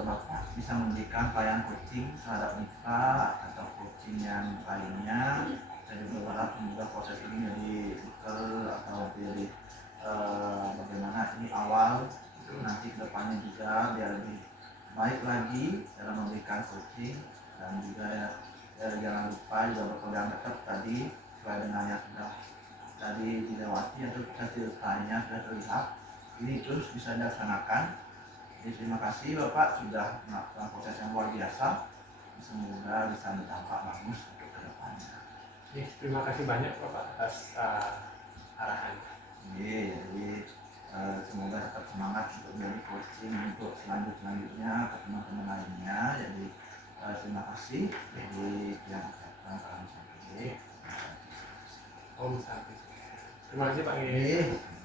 Bapak bisa memberikan pelayanan coaching terhadap mitra atau coaching yang lainnya. Saya juga berharap semoga proses ini jadi bekal atau jadi bagaimana ini awal nanti kedepannya juga biar lebih baik lagi dalam memberikan coaching. Dan juga jangan lupa juga berpegang tetap tadi sesuai dengan yang sudah tadi dilewati atau kita ceritanya sudah terlihat, ini terus bisa dilaksanakan. Jadi terima kasih Bapak sudah melakukan proses yang luar biasa, semoga bisa berdampak bagus untuk kedepannya. Terima kasih banyak Bapak atas arahan. Jadi semoga tetap semangat untuk dari coaching untuk selanjutnya ke teman-teman lainnya. Jadi terima kasih. Jadi yang ucapkan salam sampai. Om Santi. Terima kasih Pak. Oke.